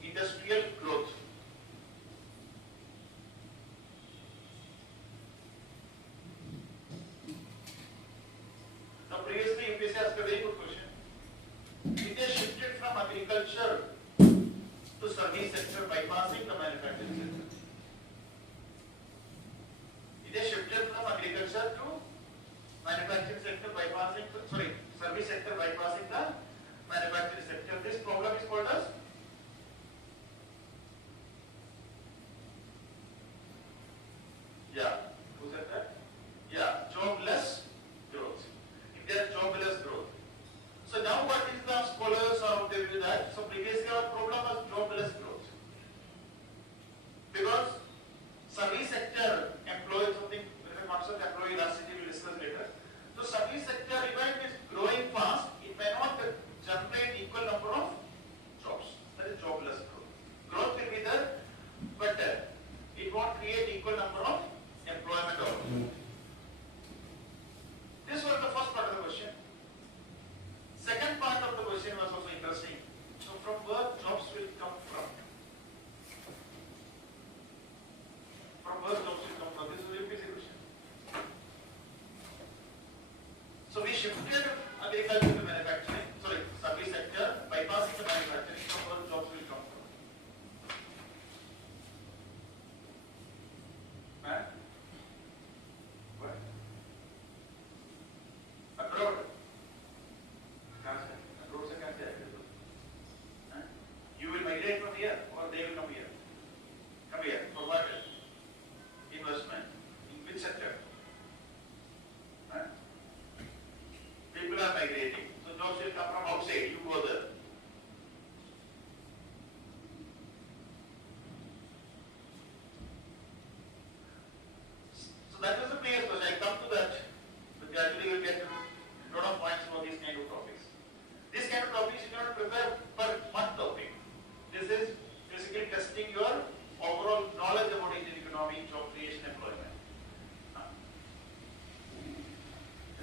Industrial growth. Now previously UPSC asked a very good question. India shifted from agriculture to service sector bypassing the manufacturing sector. India shifted from agriculture to manufacturing sector bypassing, service sector bypassing the manufacturing sector. This problem is called as who said that? Jobless growth. India jobless growth. So now what is the scholars are out there with that? So previously our problem was jobless growth. Because service sector employee something, there is a concept employee elasticity we will discuss later. So service sector even is growing fast, it may not generate equal number of jobs. That is jobless growth. Growth will be there, but it won't create equal number of employment opportunities. This was the first part of the question. Second part of the question was also interesting. So from where jobs will come from? From where jobs will come from? This is a very basic question. So we shifted agriculture to manufacturing, service sector, bypassing the manufacturing. From where jobs will come from? What? Abroad. Abroad se kaise aayega? You will migrate from here or they will come here? Come here. For what? Investment. In which sector? People are migrating. So jobs will come from outside. You go there. So that was the previous question. I come to that. But gradually you will get a lot of points for these kind of topics. This kind of topics you cannot prepare per one topic. This is basically testing your overall knowledge about Indian economy, job creation, employment.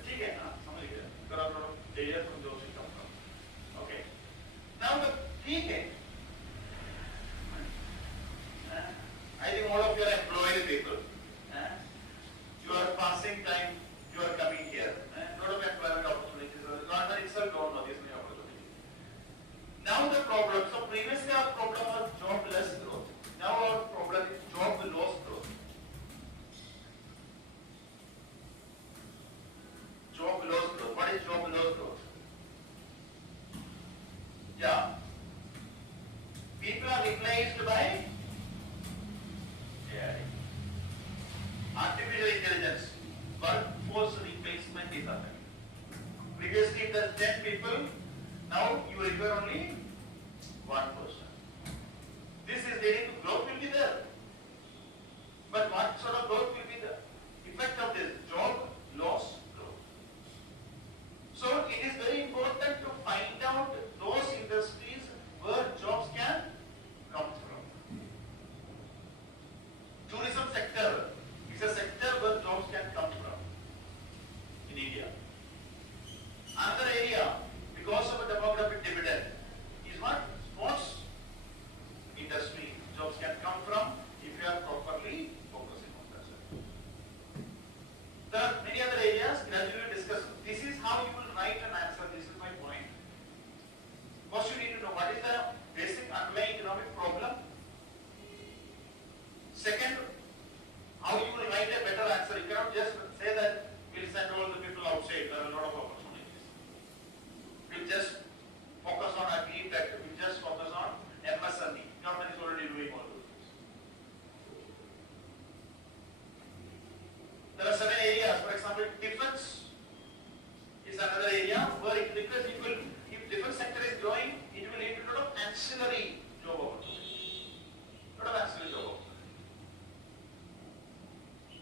ठीक है ना, समझ गए? There are a lot of areas from jobs will come from. Okay. Now the ठीक है. I think all of you are employed people. You are passing time. You are coming here. Lot of employment opportunities. Government itself don't know these many opportunities. Now the problem. So previously our problem was jobless growth. Now our problem is job loss growth. Job loss growth. What is job loss growth? People are replaced by AI. Artificial intelligence. Workforce replacement is happening. Previously it was 10 people. Now you require only one person. This is leading to growth will be there. But what sort of growth will be the effect of this? Job loss growth. So it is very important to find out those industries where jobs can come from. Tourism sector is a sector where jobs can come from in India. Another area, because of a demographic dividend,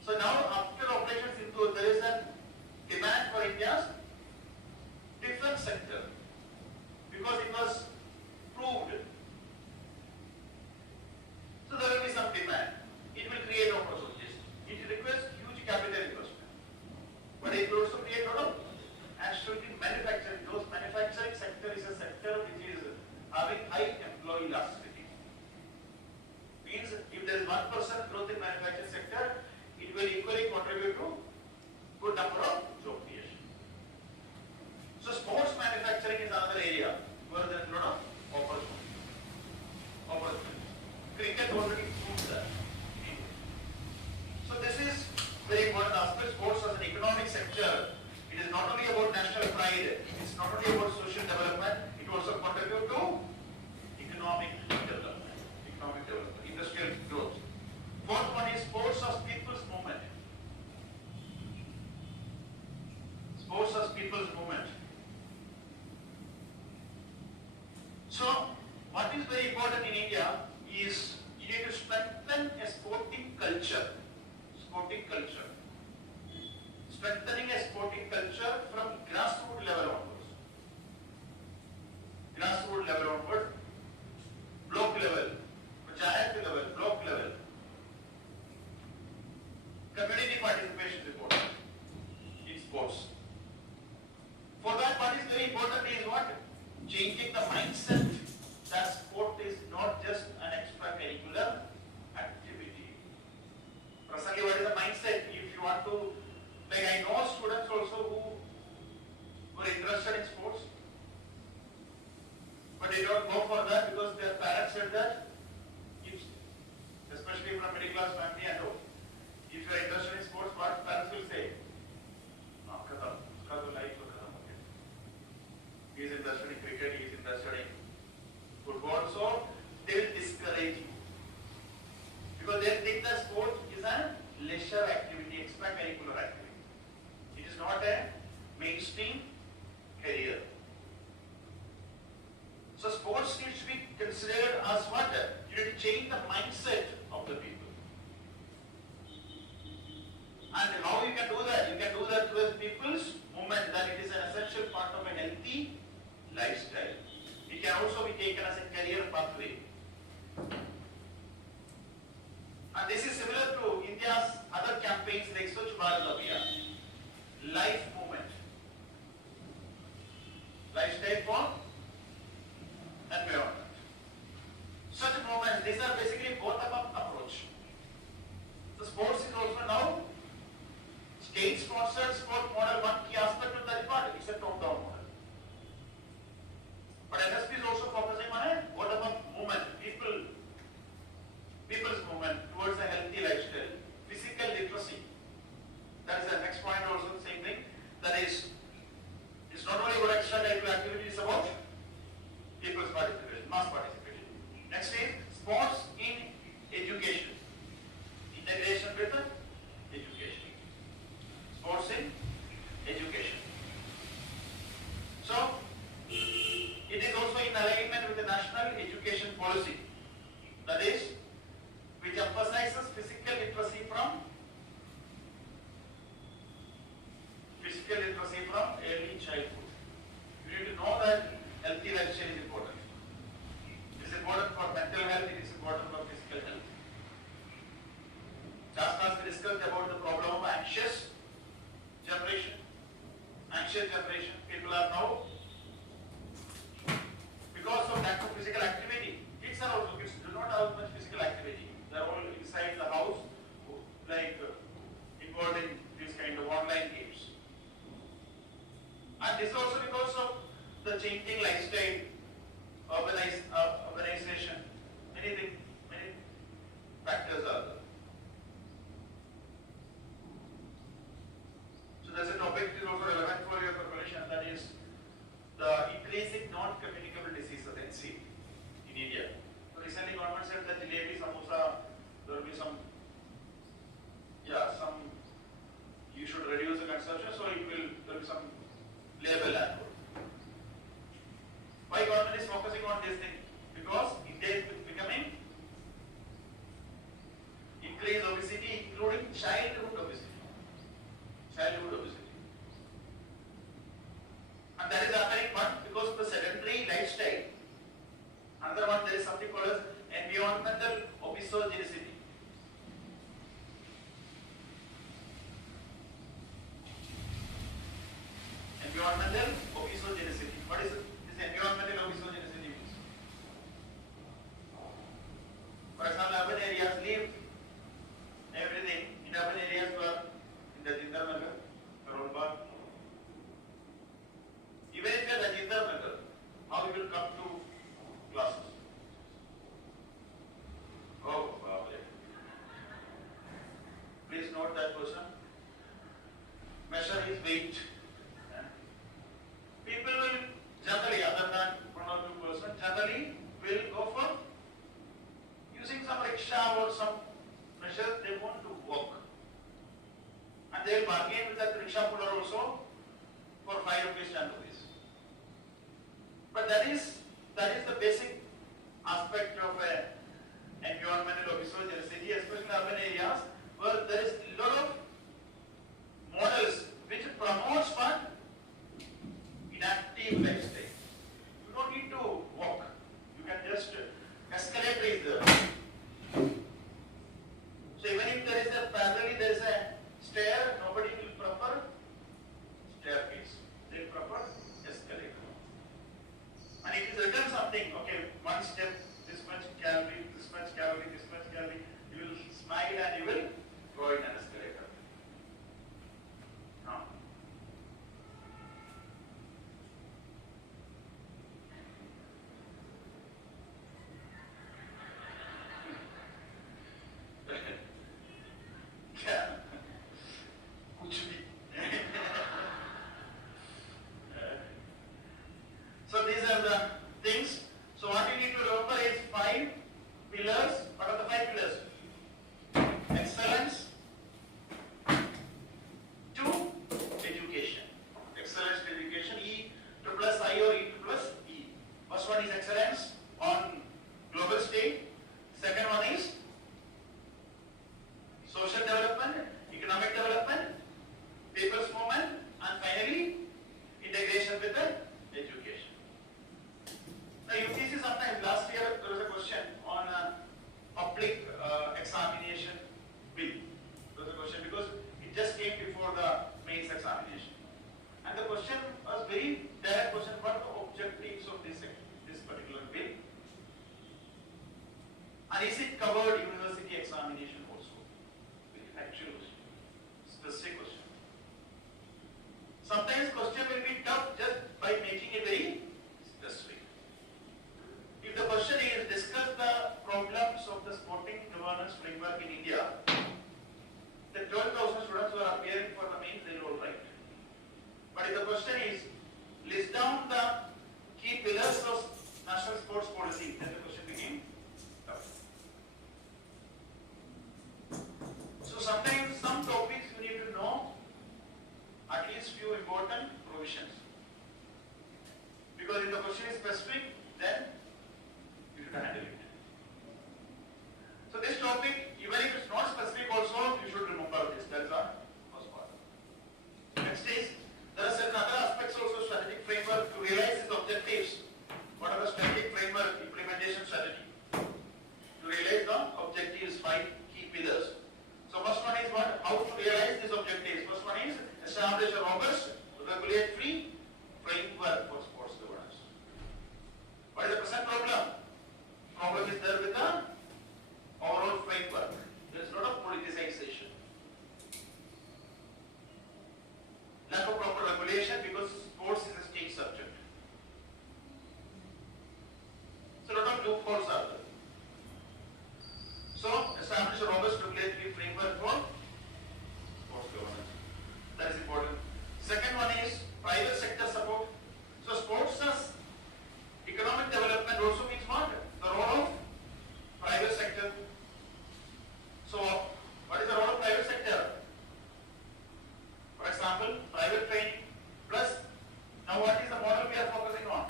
So now after operations into, there is a demand for India's defense sector because it was proved. So there will be some demand. It will create opportunities. It requires huge capital investment. But it will also create a lot of actually manufacturing. Those manufacturing sector is a sector which is having high employee elasticity. Means if there is 1% growth in manufacturing sector, it will equally contribute to good number of job creation. So sports manufacturing is another area where there is a lot of opportunity. Cricket already proved that. So this is very important aspect. Sports as an economic sector, it is not only about national pride, it's not only about social development, it also contributes to economic development, industrial growth. Fourth one is sports as people's movement. Sports as people's movement. So, what is very important in India is you need to strengthen a sporting culture. Strengthening a sporting culture from grassroots level onwards. Block level, panchayat level, block level. Community participation is important in sports. For that, what is very important is what? Changing the mindset that sport is not just an extracurricular activity. Personally, what is the mindset? If you want to, like I know students also who were interested in sports, but they don't go for that because their parents said that, especially from middle class family, I know, if you are interested in sports, what parents will say? He is interested in cricket, he is interested in football, so they will discourage you. Because they think that sport is a leisure activity, extracurricular activity. It is not a mainstream career. So sports needs to be considered as what? You need to change the mindset of the people. And how you can do that? You can do that through people's movement, that it is an essential part of a healthy lifestyle. It can also be taken as a career pathway. And this is similar to India's other campaigns like Swachh Bharat Abhiyan, life movement, lifestyle for environment. Such movements, these are basically bottom-up approach. The sports is also now state-sponsored sport model. One key aspect of that part is a top-down model. But NSP is also focusing on a bottom-up movement, people's movement towards a healthy lifestyle, physical literacy. That is the next point also, the same thing. That is, it's not only about extracurricular activities, it's about people's participation, mass participation. Next is sports in education. Integration with education. Sports in education. So, it is also in alignment with the national education policy. That is, which emphasizes physical literacy from early childhood. You need to know that healthy lifestyle is important. It is important for mental health, it is important for physical health. Just as we discussed about the problem of anxious generation. People are now, because of lack of physical activity, kids do not have much physical activity. They are all inside the house, like involved in these kind of online games. And this is also because of the changing lifestyle, urbanization, many factors are there. So there's a topic which is also relevant for your preparation, that is the increasing non-communicable diseases, NC, in India. So recently government said that jalebi, samosa, there will be some, you should reduce the consumption, so there will be some label and all. Why government is focusing on this thing? Because India is becoming increased obesity, including childhood that person. Measure his weight. People will generally, other than one or two person, generally will go for using some rickshaw or some measure they want to walk. And they will bargain with that rickshaw puller also for 5 rupees, 10 rupees. But that is the basic aspect of environmental officer in a city, especially in urban areas, where there is a lot of models which promotes one inactive lifestyle. You don't need to walk. You can just escalator is there. So even if there is a parallelly there is a stair, nobody will prefer staircase. They prefer escalator. And it is written something, okay, one step, this much calorie, this much calorie, this much calorie. You will smile and you will go in an escalator. No. कुछ भी. So these are the things. So what you need to remember is 5 pillars. What are the 5 pillars? Excellence. 2, education. Excellence to education. E to plus I or E to plus E. First one is excellence on global stage. Second one is social development, economic development, people's movement, and finally integration with the education. Now UPSC sometimes, last year there was a question on public examination bill. There was a question because it just came before the mains examination. And the question was very direct question, what are the objectives of this particular bill? And is it covered university examination also? Actual specific question. Sometimes question will be tough just by making it very specific. If the question is discuss the problems of the sporting governance framework in India, the 12,000 students who are appearing for the mains, they will all write. But if the question is list down the key pillars of national sports policy, then the question became tough. So sometimes some topics you need to know at least few important provisions. Because if the question is specific, then you should handle it. So this topic, even if it's not specific also, you should remember this. That is our first part. Next is, there are certain other aspects also strategic framework to realize its objectives. What are the strategic framework implementation strategy? To realize the objectives, 5 key pillars. So first one is what? How to realize these objectives. First one is establish a robust, regulatory framework for sports governance. What is the present problem? Problem is there with the overall framework. There is a lot of politicization. Lack of proper regulation because sports is a state subject. So a lot of loopholes are there. So establish a robust regulatory framework for sports governance. That is important. Second one is private sector support. So sports as economic development also means what? The role of private sector. So what is the role of private sector? For example, private training plus, now what is the model we are focusing on?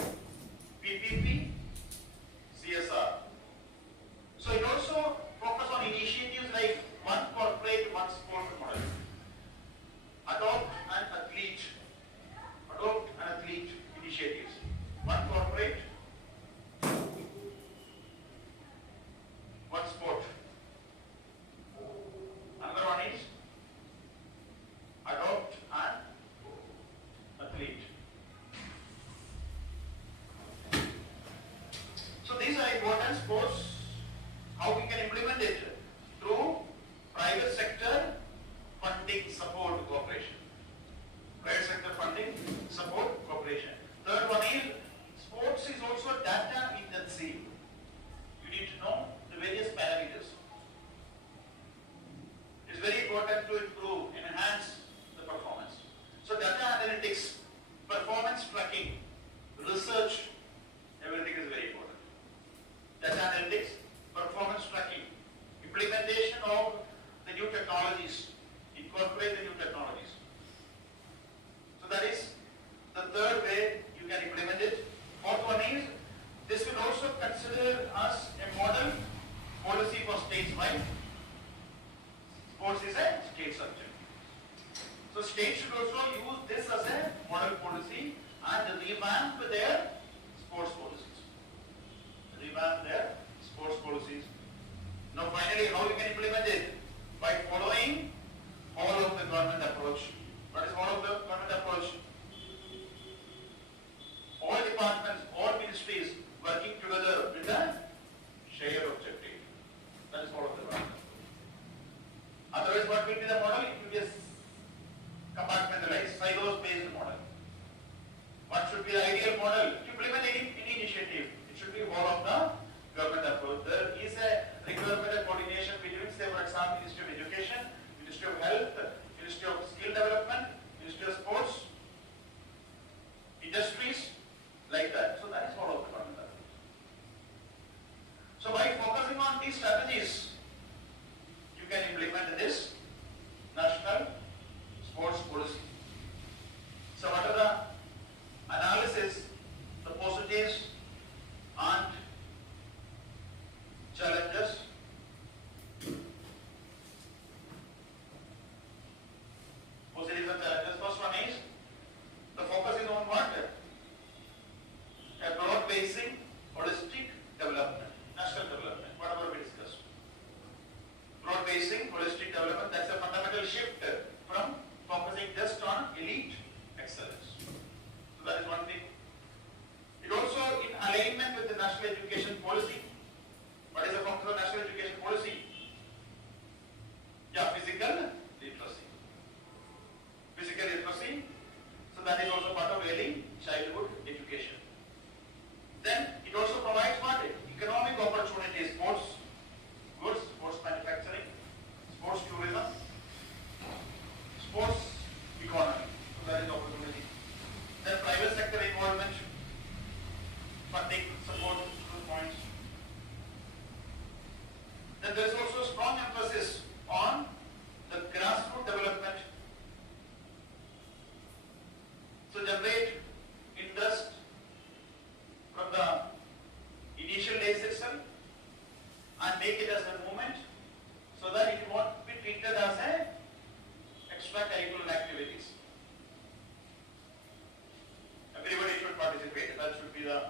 PPP, CSR. So it also focus on initiatives like one corporate, one sport model. Adopt and athlete initiatives. One corporate, one sport. Another one is adopt and athlete. So these are important sports. How we can implement it? Through private sector funding, support, cooperation. Private sector funding, support, cooperation. Third one is, sports is also data intensive. You need to know the various parameters. It's very important to improve incorporate the new technologies. So that is the third way you can implement it. Fourth one is, this will also consider as a model policy for stateswide. Sports is a state subject. So states should also use this as a model policy and revamp their sports policies. Revamp their sports policies. Now finally, how you can implement it? By following all of the government approach. What is all of the government approach? All departments, all ministries working together with a shared objective. That is all of the government. Otherwise, what will be the model? It will be a compartmentalized, silos-based model. What should be the ideal model? To implement any initiative, it should be all of the government approach. There is a requirement of coordination between, say for example, Ministry of Education, Ministry of Health, Ministry of Skill Development, Ministry of Sports, industries, like that. So that is all of the government approach. So by focusing on these strategies, you can implement this national sports policy. So what are the analysis, the positives and challenges? Positives and challenges. First one is, the focus is on what? A broad-basing, holistic development, national development, whatever we discussed. Broad-basing, holistic development, that's a fundamental shift from focusing just on elite excellence. So that is one thing. It also in alignment with the national education policy. What is the focus of national education policy? Yeah, physical literacy. Physical literacy. So that is also part of early childhood education. Then it also provides what? Economic opportunities, sports goods, sports manufacturing, sports tourism, sports economy. So that is opportunity. Then private sector involvement, funding, support, good points. Then there is also strong emphasis on the grassroots development. So generate interest from the initial days itself and make it as a movement so that it won't be treated as a extracurricular activities. Everybody should participate. That should be the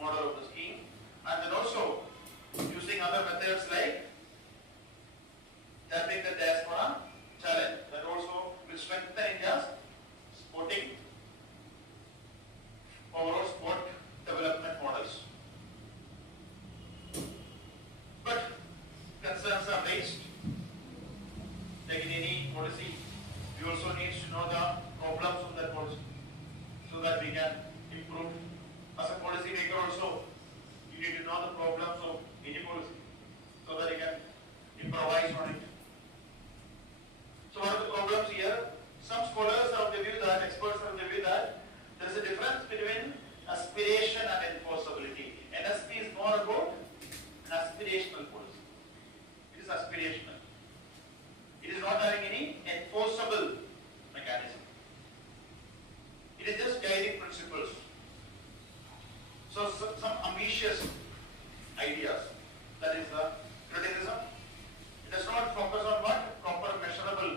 model of the scheme. And then also using other methods like tapping the diaspora challenge. That also will strengthen India's sporting overall sport development models. But concerns are raised. Like in any policy, we also need to know the problems of that policy so that we can improve. As a policy maker also, you need to know the problems of any policy so that you can improvise on it. So what are the problems here? Some scholars are of the view that, experts are of the view that there is a difference between aspiration and enforceability. NSP is more about an aspirational policy. It is aspirational. It is not having any enforceable mechanism. It is just guiding principles. So some ambitious ideas. That is the criticism. It does not focus on what? Proper measurable.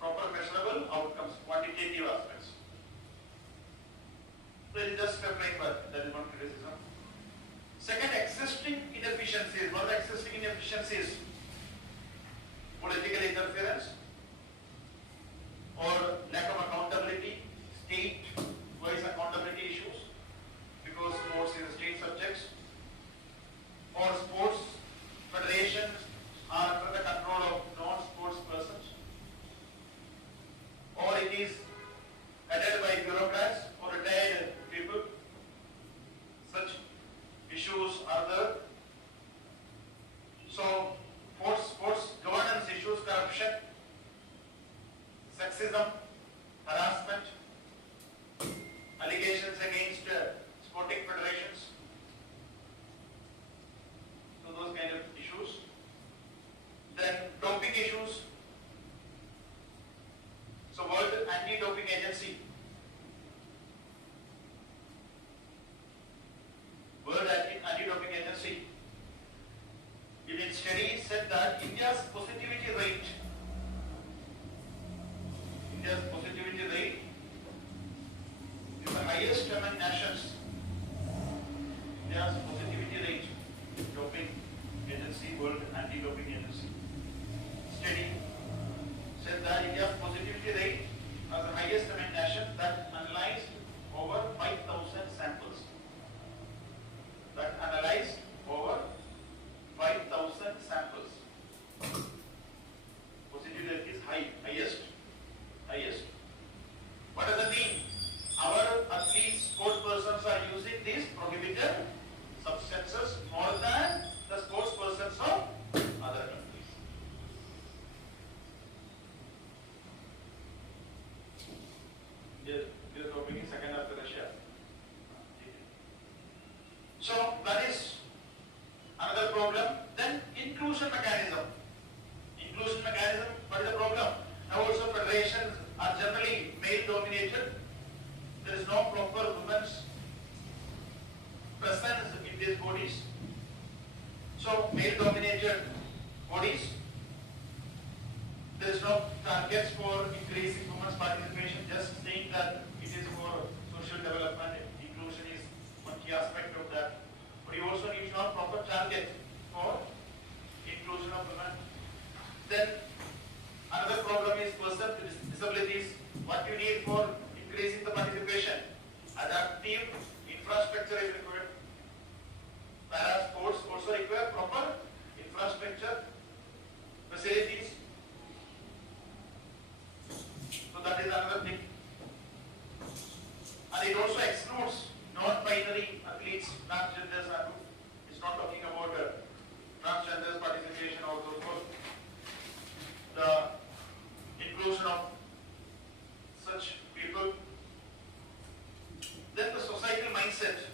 Proper measurable outcomes, quantitative aspects. There is just a framework. That is one criticism. Second, existing inefficiencies. What are the existing inefficiencies? Political interference or lack of accountability, state-wise accountability issues, because sports is a state subject, or sports federations are under the control of non-sports persons, or it is headed by bureaucrats or retired people. Such issues are there. So, sports governance issues, corruption, sexism, harassment, allegations against sporting federations. So those kind of issues. its study said that India's positivity rate is the highest among nations. India's positivity rate, doping agency, World Anti-Doping Agency study said that India's positivity rate was the highest among nations that analyzed over 5,000 samples. Positivity rate is highest. What does that mean? Our athletes, sports persons are using these prohibited substances more than the sports persons of other countries. This topic is second after Russia. So that is another problem. Then inclusion mechanism. What is the problem? Now also federations are generally male dominated. There is no proper women's presence in these bodies. So male dominated bodies. There is no targets for increasing women's participation. Just saying that it is for social development. Inclusion is one key aspect of that. But you also need to have proper target for inclusion of women. Then another problem is persons with disabilities. What you need for increasing the participation? Adaptive infrastructure is required. Para sports also require proper infrastructure, facilities. So that is another thing. And it also excludes non-binary athletes, transgenders. It's not talking about transgenders participation or those. The inclusion of such people. Then the societal mindset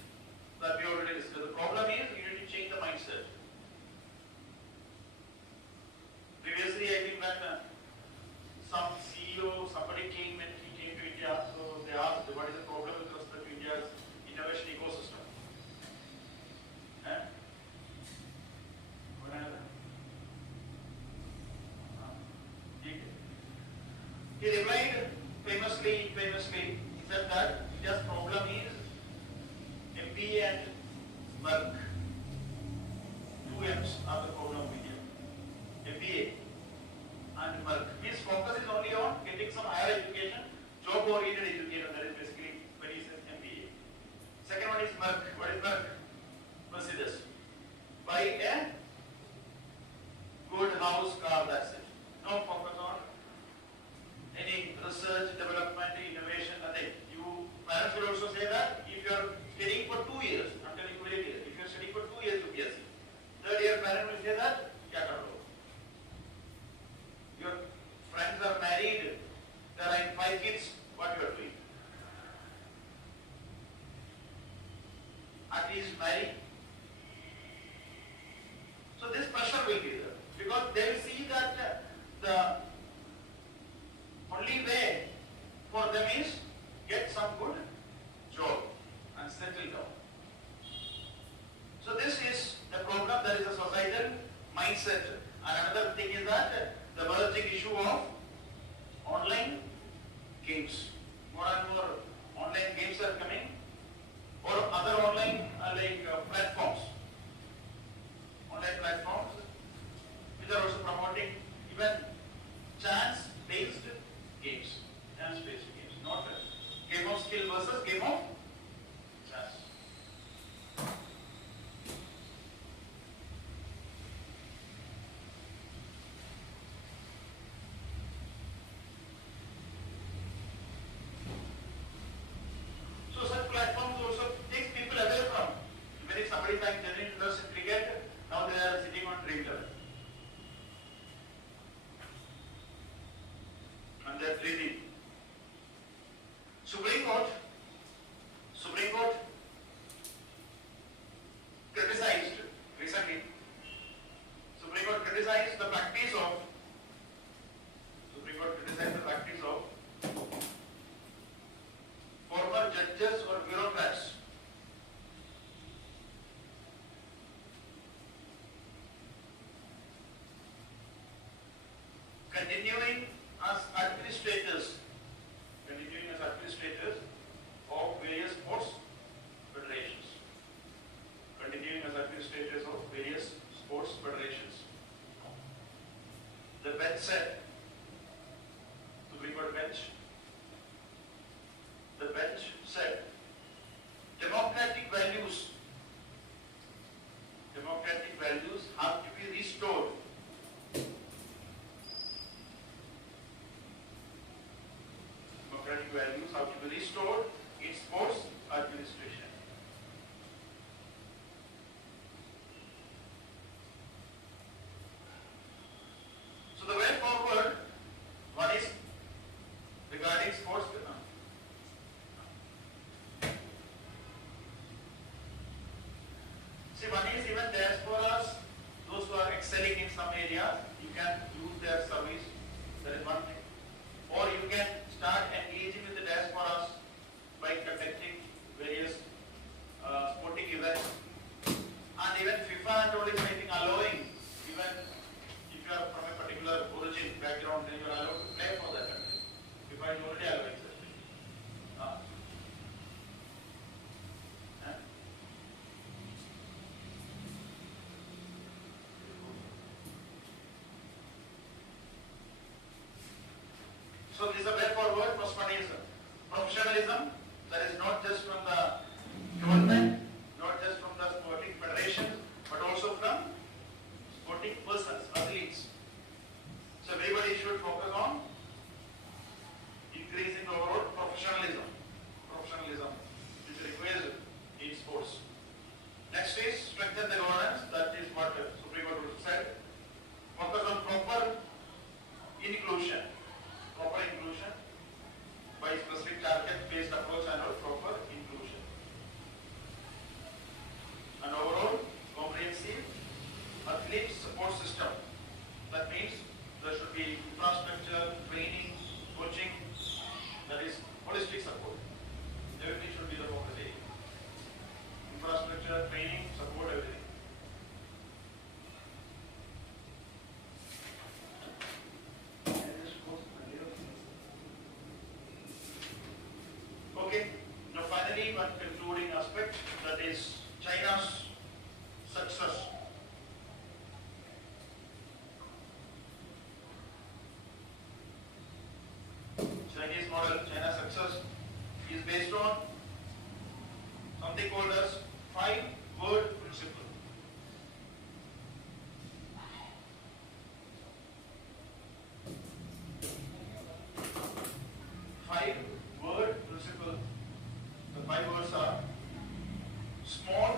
that we already discussed. The problem is you need to change the mindset. Previously, I think when some CEO, somebody came to India, so they asked what is the problem with respect to India's innovation ecosystem. He replied famously, he said that India's problem is MBA and Merck. Two M's are the problem of India. MBA and Merck. His focus is only on getting some higher education, job-oriented education, that is basically when he says MBA. Second one is Merck. What is Merck? Mercedes. Buy a good house, car, that's it. No focus on any research, development, innovation, nothing. Parents will also say that if you are studying for 2 years, I'm telling you very clearly, if you are studying for 2 years to BSc, third year parent will say that, your friends are married, there are 5 kids, what you are doing? At least marry. So this pressure will be there, because they will see that the only way for them is get some good job and settle down. So this is the problem. There is a societal mindset. And another thing is that the emerging issue of online games. More and more online games are coming, or other online platforms. Online platforms which are also promoting even chance-based games. Chance-based games, not game of skill versus game of chance. So such platforms also takes people away from. Even if somebody is like genuine interest in cricket, now they are sitting on dream level. And they are dreaming. Supreme Court criticized recently. Supreme Court criticized the practice of former judges or bureaucrats continuing as administrators of various sports federations. Continuing as administrators of various sports federations. The bench said, Supreme Court bench, the bench said, democratic values have to be restored. Democratic values have to be restored in sports administration. So the way forward, one is regarding sports. See, one is even diasporas, those who are excelling in some areas, you can use their service, that is one thing. Or you can start engaging with the diasporas by conducting various sporting events. And even FIFA and all is, I think, allowing, even if you are from a particular origin, background, then you are allowed to play for that country. FIFA is already allowing such thing. So this is a way forward. First one is professionalism, that is not just from the government, not just from the sporting federations, but also from sporting persons, athletes. So everybody should focus on increasing the overall professionalism which is required in sports. Next is strengthen the governance, that is what Supreme Court said. Focus on proper inclusion by specific target-based approach and proper inclusion. An overall comprehensive athlete support system. That means there should be infrastructure, training, coaching, that is holistic support. Everything should be the focus area. Infrastructure, training, support, everything. Okay, now finally one concluding aspect, that is China's success. Chinese model, China's success is based on something called as 5-word principle. 5-word principle. The 5 words are small,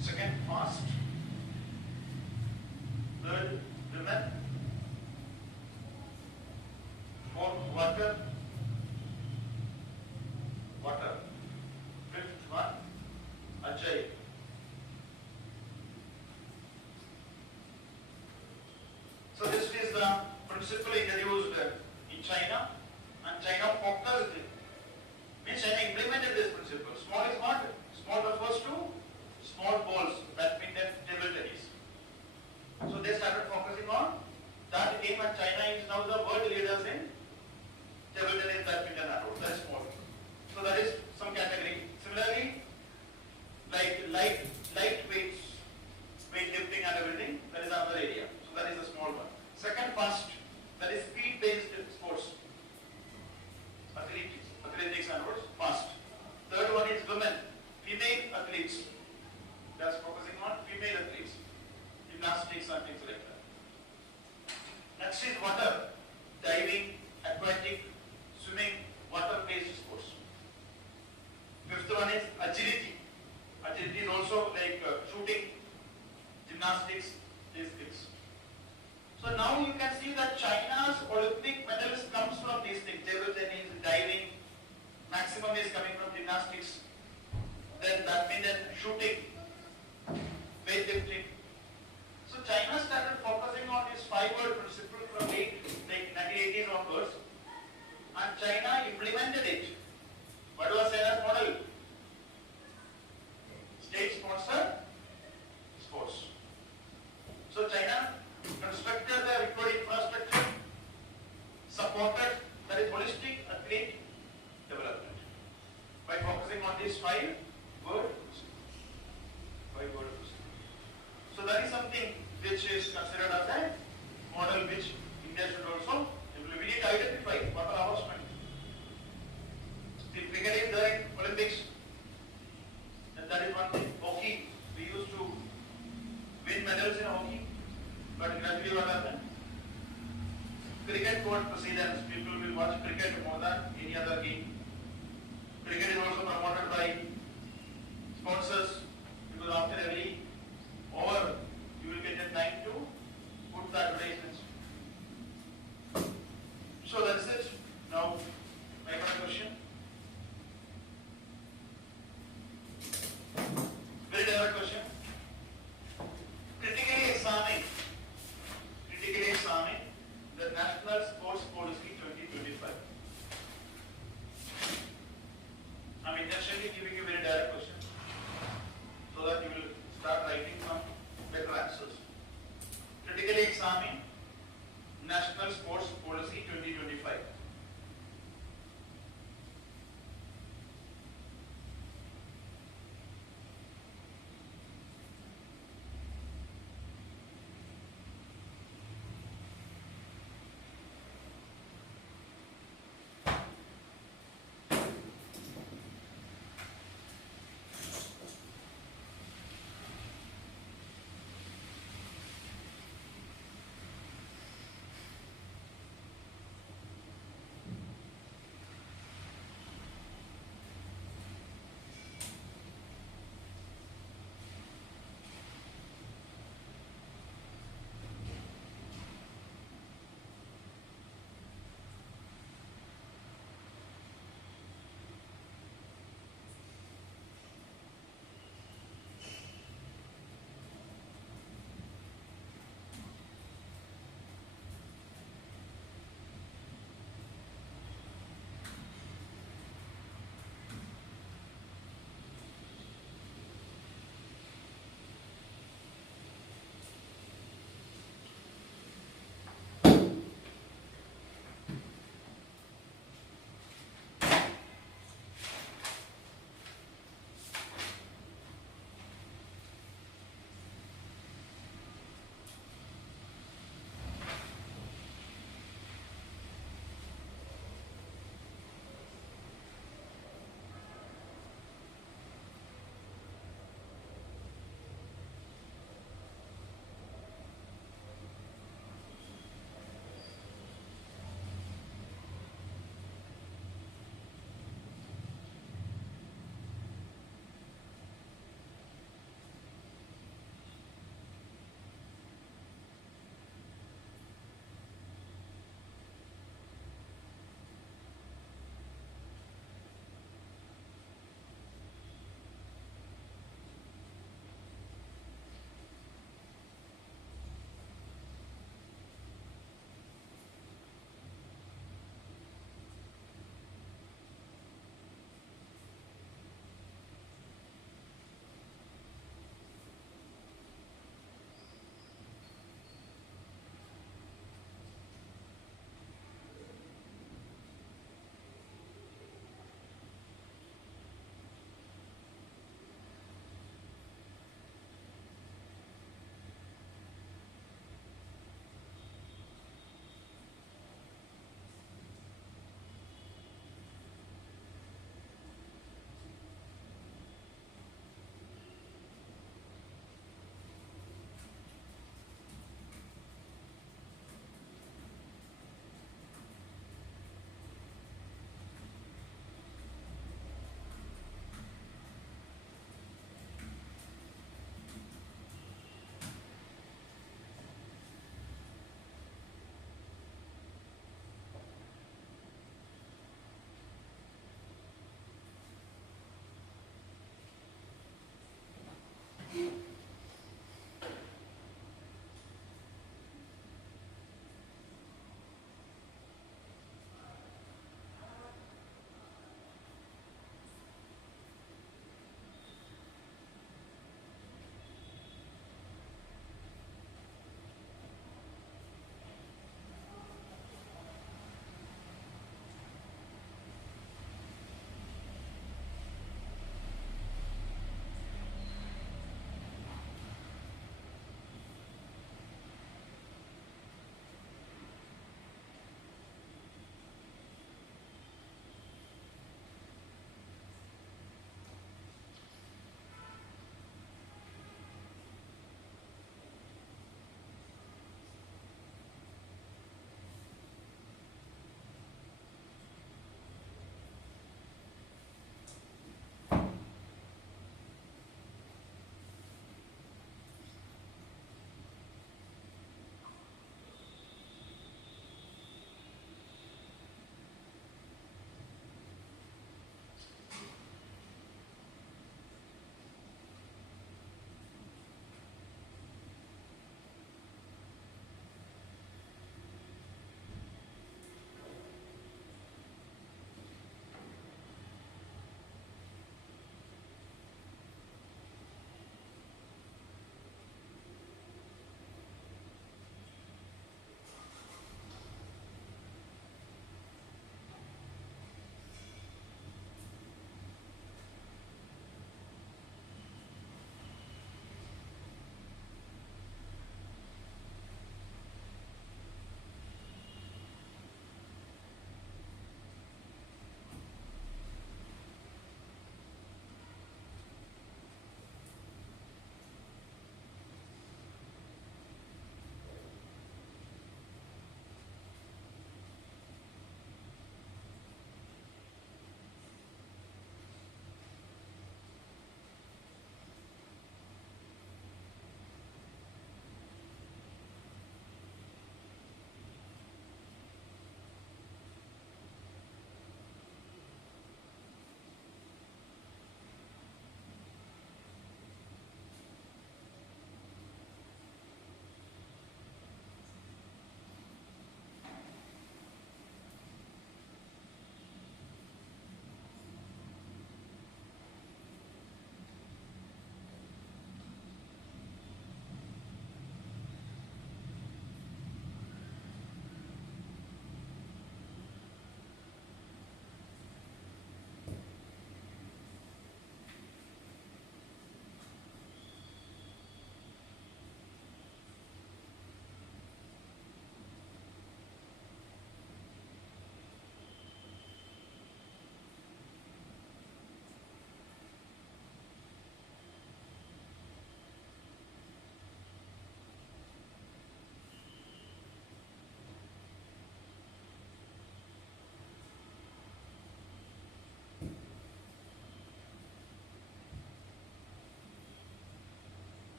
second fast, third women, fourth water, fifth one agile. So this is the principle introduced in China, and China focused it. Means China implemented this principle. Small is what? Small refers to small balls, badminton, table tennis. So they started focusing on that game, and China is now the world leaders in table tennis, badminton, and all. That is small. So that is some category. Similarly, like light weights, weightlifting and everything, that is another area. So that is the small one. Second fast, that is speed-based sports, athletics and what? Fast. Third one is women, female athletes. That's focusing on female athletes, gymnastics and things like that. Next is water, diving, aquatic, swimming, water-based sports. Fifth one is agility. Agility is also like shooting, gymnastics, these things. So now you can see that China's Olympic medals comes from these things. Table tennis, diving, maximum is coming from gymnastics, then badminton, shooting, weightlifting. So China started focusing on this 5-word principle from like 1980s onwards, and China implemented it. What was China's model? State-sponsored sports. which is considered as a model which India should also implement. We need to identify what are our strengths. If cricket is there in Olympics, then that is one thing. Hockey, we used to win medals in hockey, but gradually what happened? Cricket got precedence. People will watch cricket more than any other game. Cricket is also promoted by sponsors because after every over you will get a time to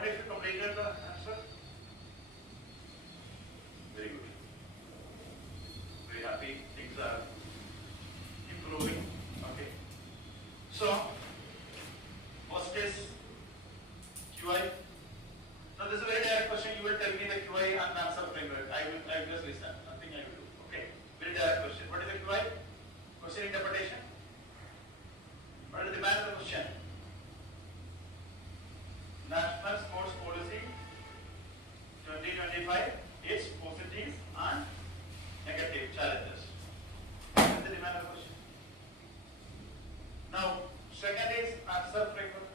many of you completed the answer? Very good. Very happy. Things are improving. Okay. So, first is QI. Now this is a very direct question. You will tell me the QI and answer framework. I will just listen. Nothing I will do. Okay. Very direct question. What is the QI? Question interpretation. What is the demand of the question? National Sports Policy 2025. Its positives and negative challenges. That is the demand of the question. Now, second is answer framework.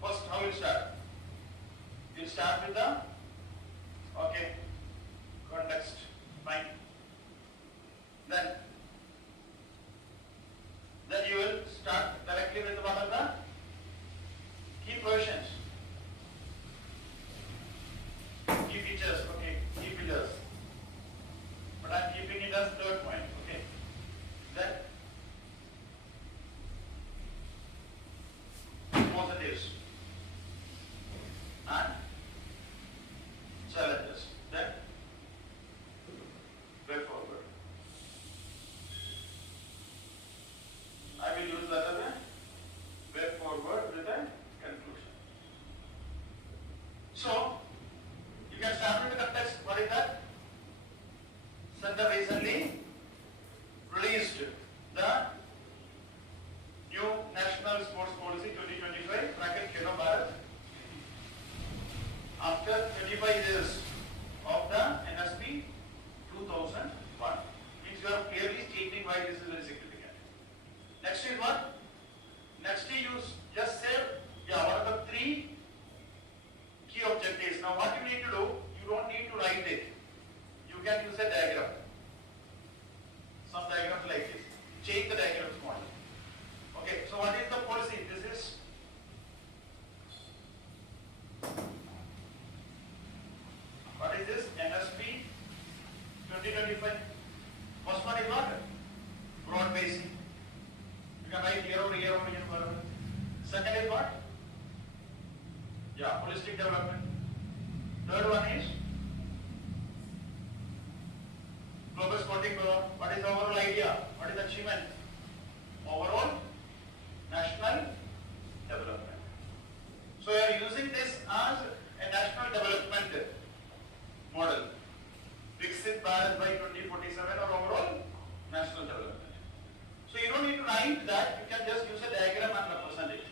First, how will start? We'll start with the context. Fine. Then you will start directly with one of the key questions. Key features, key pillars. But I'm keeping it as third point, Then positives and challenges. Then way forward. I will use that as a way forward with a conclusion. So, you can start with the context. What is that? Center recently released the new National Sports Policy 2025 bracket Khelo Bharat after 25 years of the NSP 2001. Means you are clearly stating why this is very significant. Next is what? Next you just say, what are the three key objectives. Now what you need to do, you don't need to write it. You can use a diagram. Some diagrams like this. Change the diagrams model. Okay, so what is the policy? This is what is this? NSP 2025. First one is what? Broad basing. You can write year over year. Second is what? Holistic development. Third one is global sporting power. What is the overall idea? What is the achievement? Overall national development. So you are using this as a national development model. Viksit Bharat by 2047 or overall national development. So you don't need to write that, you can just use a diagram and represent it.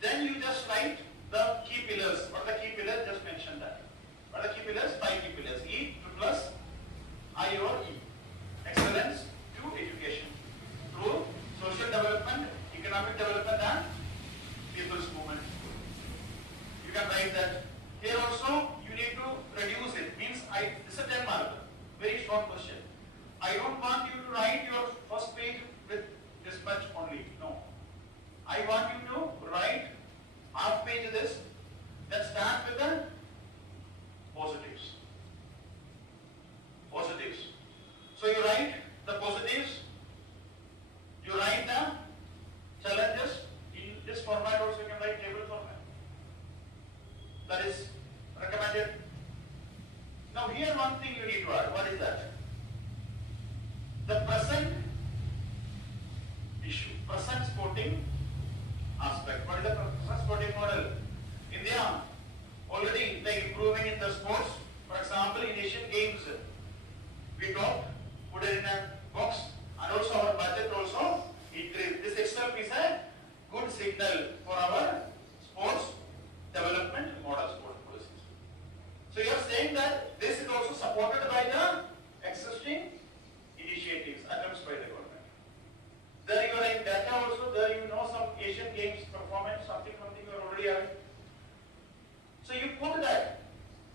Then you just write the key pillars. What are the key pillars? Just mention that. What are the key pillars? 5 key pillars. E plus I or E. Excellence to education. Through social development, economic development and people's movement. You can write that. Here also you need to reduce it. Means this is a 10 mark. Very short question. I don't want you to write your first page with this much only. No. I want you to write half page this. Then start with the positives. Positives. So you write the positives. You write the challenges. In this format also you can write table format. That is recommended. Now here one thing you need to add. What is that? The present issue. Present sporting aspect. What is the present sporting model? India already improving in the sports. For example, in Asian Games, we talked, put it in a box, and also our budget also increased. This itself is a good signal for our sports development, model sport policies. So you are saying that this is also supported by the existing initiatives, attempts by the government. There you are in data also, there you know some Asian Games performance, something you are already having. So you put that.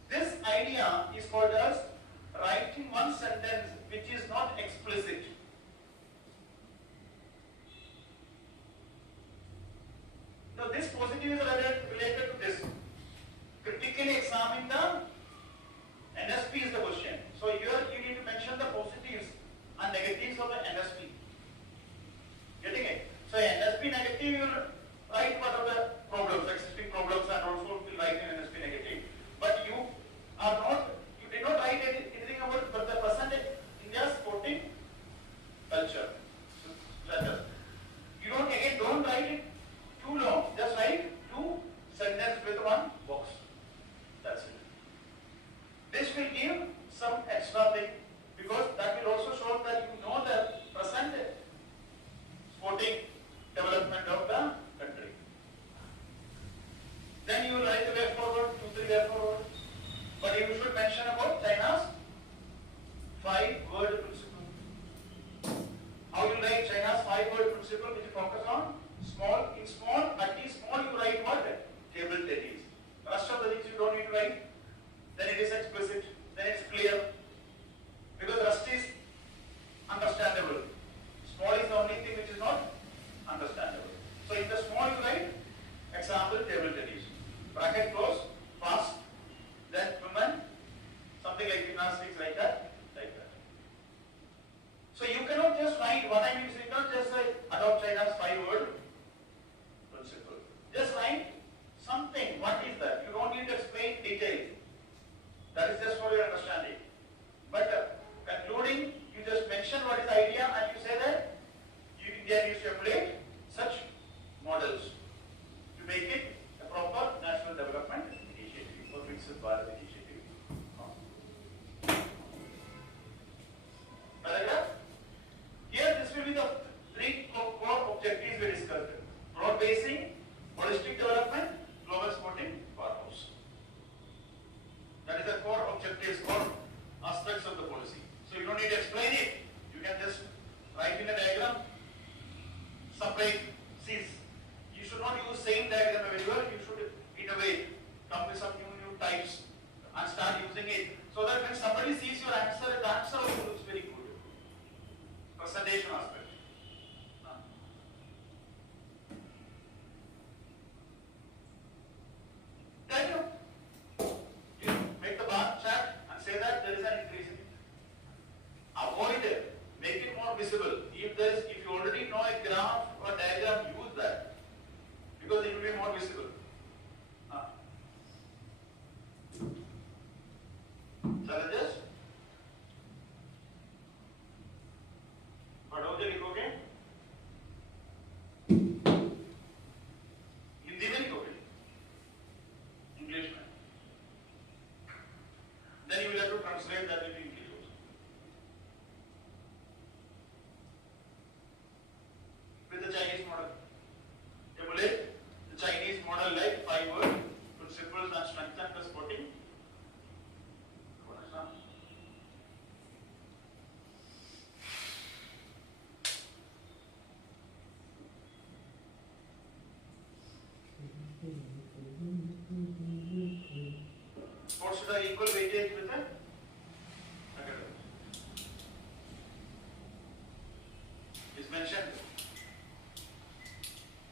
This idea is called as writing one sentence which is not explicit. Now this positive is related to this. Critically examine the NSP is the question. So here you need to mention the positives and negatives of the NSP. Getting it? So NSP negative, you write what example, table tennis. Bracket close, fast, then women, something like gymnastics, like that, like that. So you cannot just write, what I mean is you cannot just say adopt China's 5-word principle. Just write something. What is that? You don't need to explain details. That is just for your understanding. But concluding, you just mention what is the idea and you say that you can use to emulate such models to make it a proper national development initiative or Viksit Bharat initiative. Paragraph. Here, this will be the 3 core objectives we discussed: broad basing, holistic development, global sporting powerhouse. That is the core objectives, core aspects of the policy. So you don't need to explain it. You can just write in a diagram, separate. See, you should not use same diagram everywhere. You should, in a way, come with some new types and start using it, so that when somebody sees your answer, the answer also looks very good. Presentation aspect. Then you make the bar chart and say that there is an increase in it. Avoid it. Make it more visible. If you already know a graph or diagram, use that, because it will be more visible. Challenges? पढ़ोगे लिखोगे? हिंदी में लिखोगे? English में? Then you will have to translate that into English also. With the Chinese model. Emulate the Chinese model like 5-word principles and strengthen the sporting. Sports should have equal weightage with the academics. Is mentioned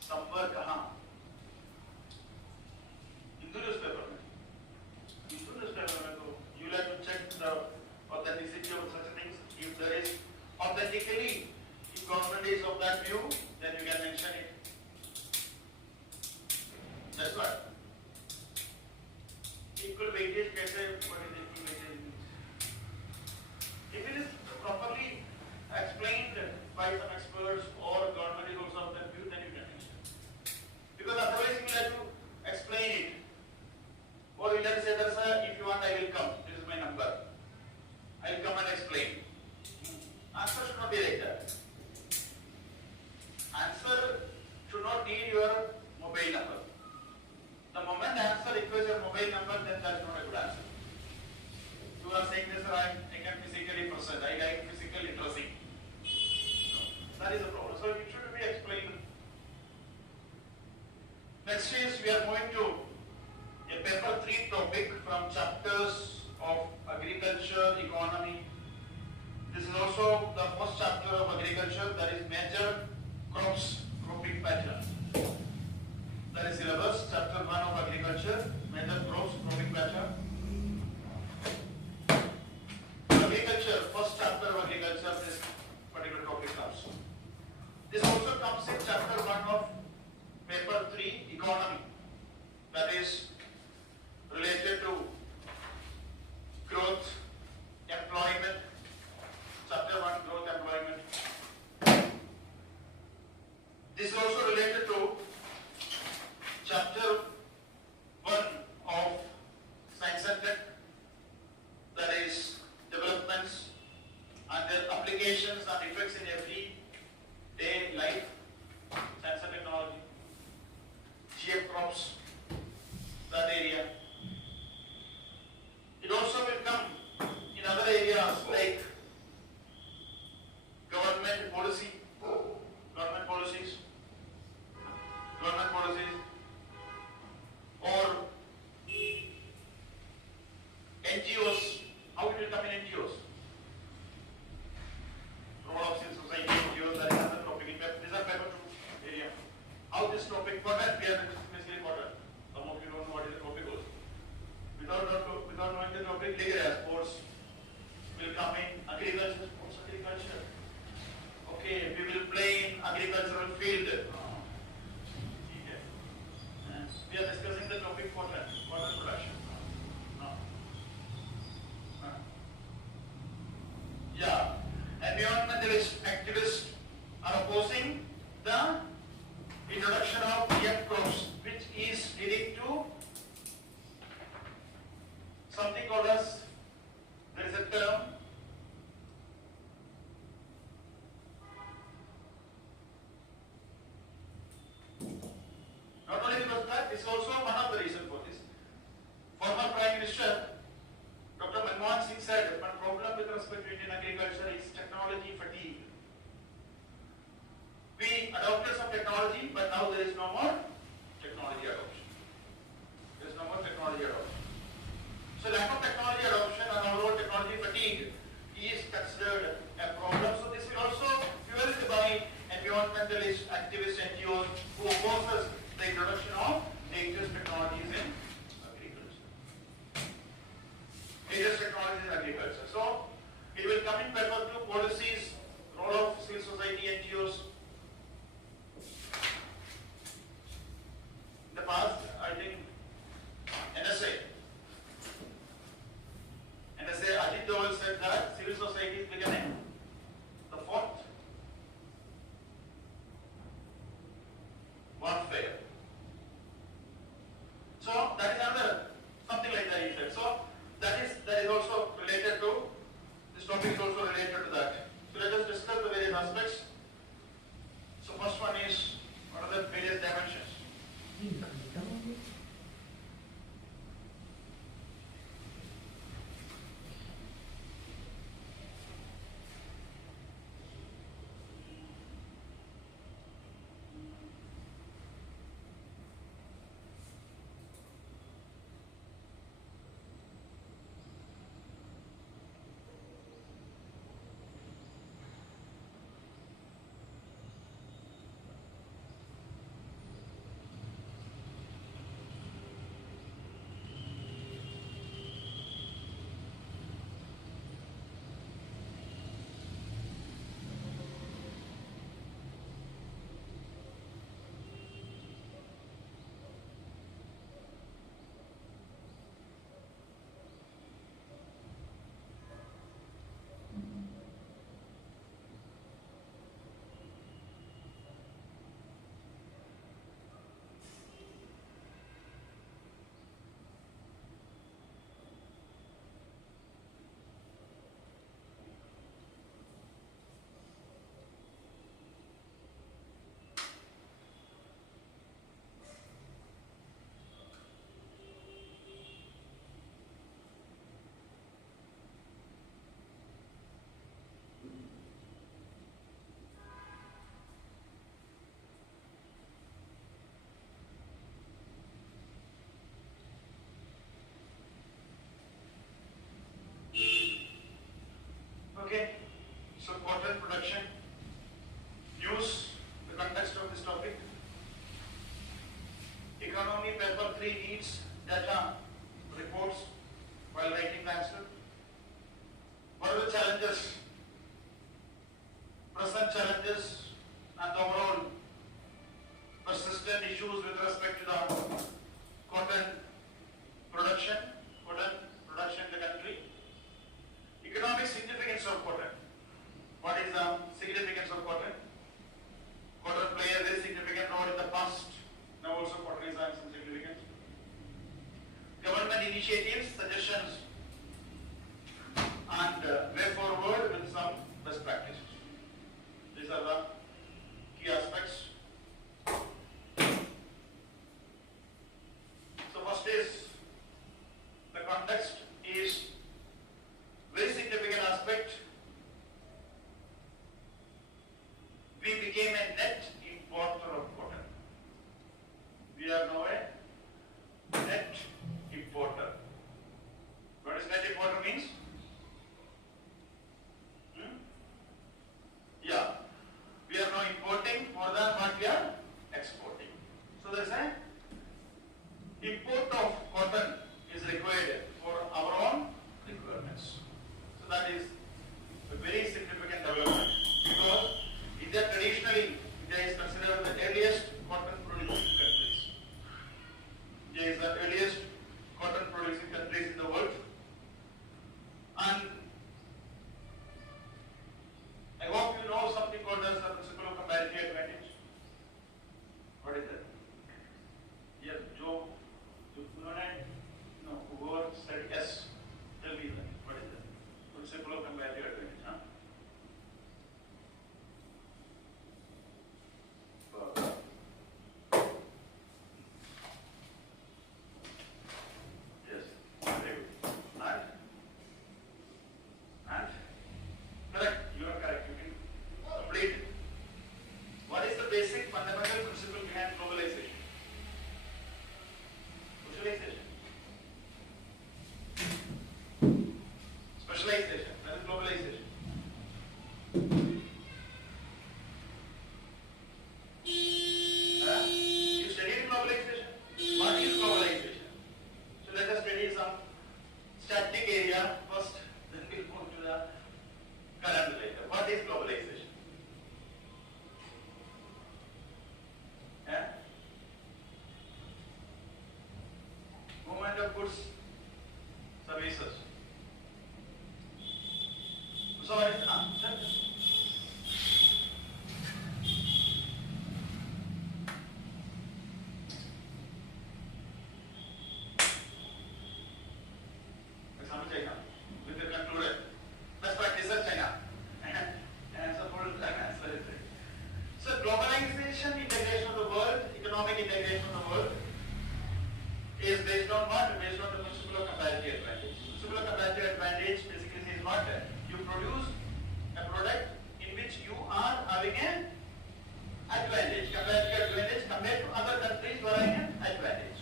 somewhere कहाँ? Hindu newspaper में. Hindu newspaper में तो you will have to check the authenticity of such things. If there is authentically, if government is of that view, then you can mention it. That's what. Equal weightage कैसे? What is equal weightage? If it is properly explained by some experts or government is also of that view, then you can mention. Because otherwise you will have to explain it. Or you can say that, sir, if you want, I will come. This is my number. I will come and explain. Answer should not be like that. Answer should not need your mobile number. The moment the answer requires your mobile number, then that is not a good answer. You are saying this, sir, I can physically present, I like physical literacy. No, that is the problem. So it should be explained. Next is we are going to a paper 3 topic from chapters of agriculture, economy. This is also the first chapter of agriculture, that is major crops, cropping pattern. That is syllabus, chapter 1 of agriculture, major crops, cropping pattern. Agriculture, first chapter of agriculture, this particular topic comes. This also comes in chapter 1 of paper 3, economy. That is related to growth, employment. Chapter 1, growth, employment. This is also related to chapter 1 of science and tech, that is developments and their applications and effects in everyday life, science and technology. GM crops, that So that is another something like that you said. So that is also related to this topic is also related to that. So let us discuss the various aspects. So first one is what are the various dimensions? Okay, so cotton production, news, the context of this topic. Economy paper 3 needs data reports while writing the answer. What are the challenges? Present challenges and the overall persistent issues with respect to the cotton production in the country. Economic significance of cotton. What is the significance of cotton? Cotton play a very significant role in the past. Now also cotton is having some significance. Government initiatives, suggestions, and way forward with some best practices. These are the key aspects. So first is the context is very significant aspect. We became a net importer of cotton. We are now a net importer. What is net importer means? Yeah. We are now importing more than what we are exporting. So there is a import of cotton is required for our own requirements. So that is a very significant development because India traditionally is considered the earliest cotton producing countries. India is the earliest cotton producing countries in the world, and I hope you know something called as the principle of comparative advantage. What is that? Yes, Joe, whoever studied S, tell me that. What is that? Principle of comparative advantage, huh? Yes, very good. And correct, you are correct. You can complete it. What is the basic fundamental principle behind globalization? Specialization. Specialization, that is globalization. You studied globalization? What is globalization? So let us study some static area first, then we'll move to the current later. What is globalization? Movement of goods, services. So what is is based on what? Based on the principle of comparative advantage. Principle of comparative advantage basically says what? You produce a product in which you are having an advantage, comparative advantage compared to other countries who are having an advantage.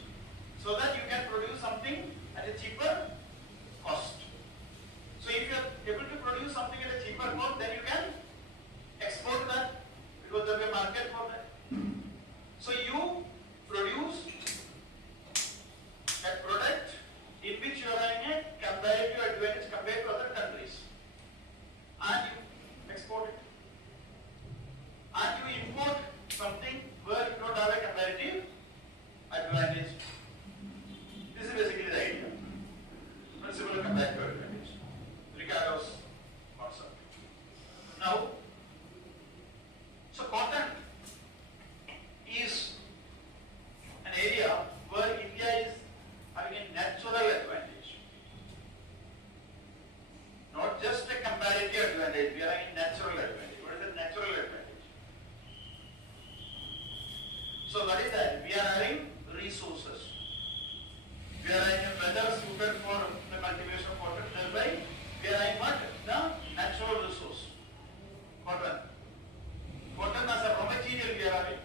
So that you can produce something at a cheaper cost. So if you are able to produce something at a cheaper cost, then you can export that because there will be a market for that. So you produce a product in which you are having a comparative advantage compared to other countries, and you export it. And you import something where you don't have a comparative advantage. This is basically the idea. Principle of comparative advantage. Ricardo's concept. Now, so cotton is an area where India is having a natural advantage. Not just a comparative advantage, we are having natural advantage. What is the natural advantage? So what is that? We are having resources. We are having a weather suited for the cultivation of cotton. Thereby, we are having what? The natural resource. Cotton. Cotton as a raw material we are having.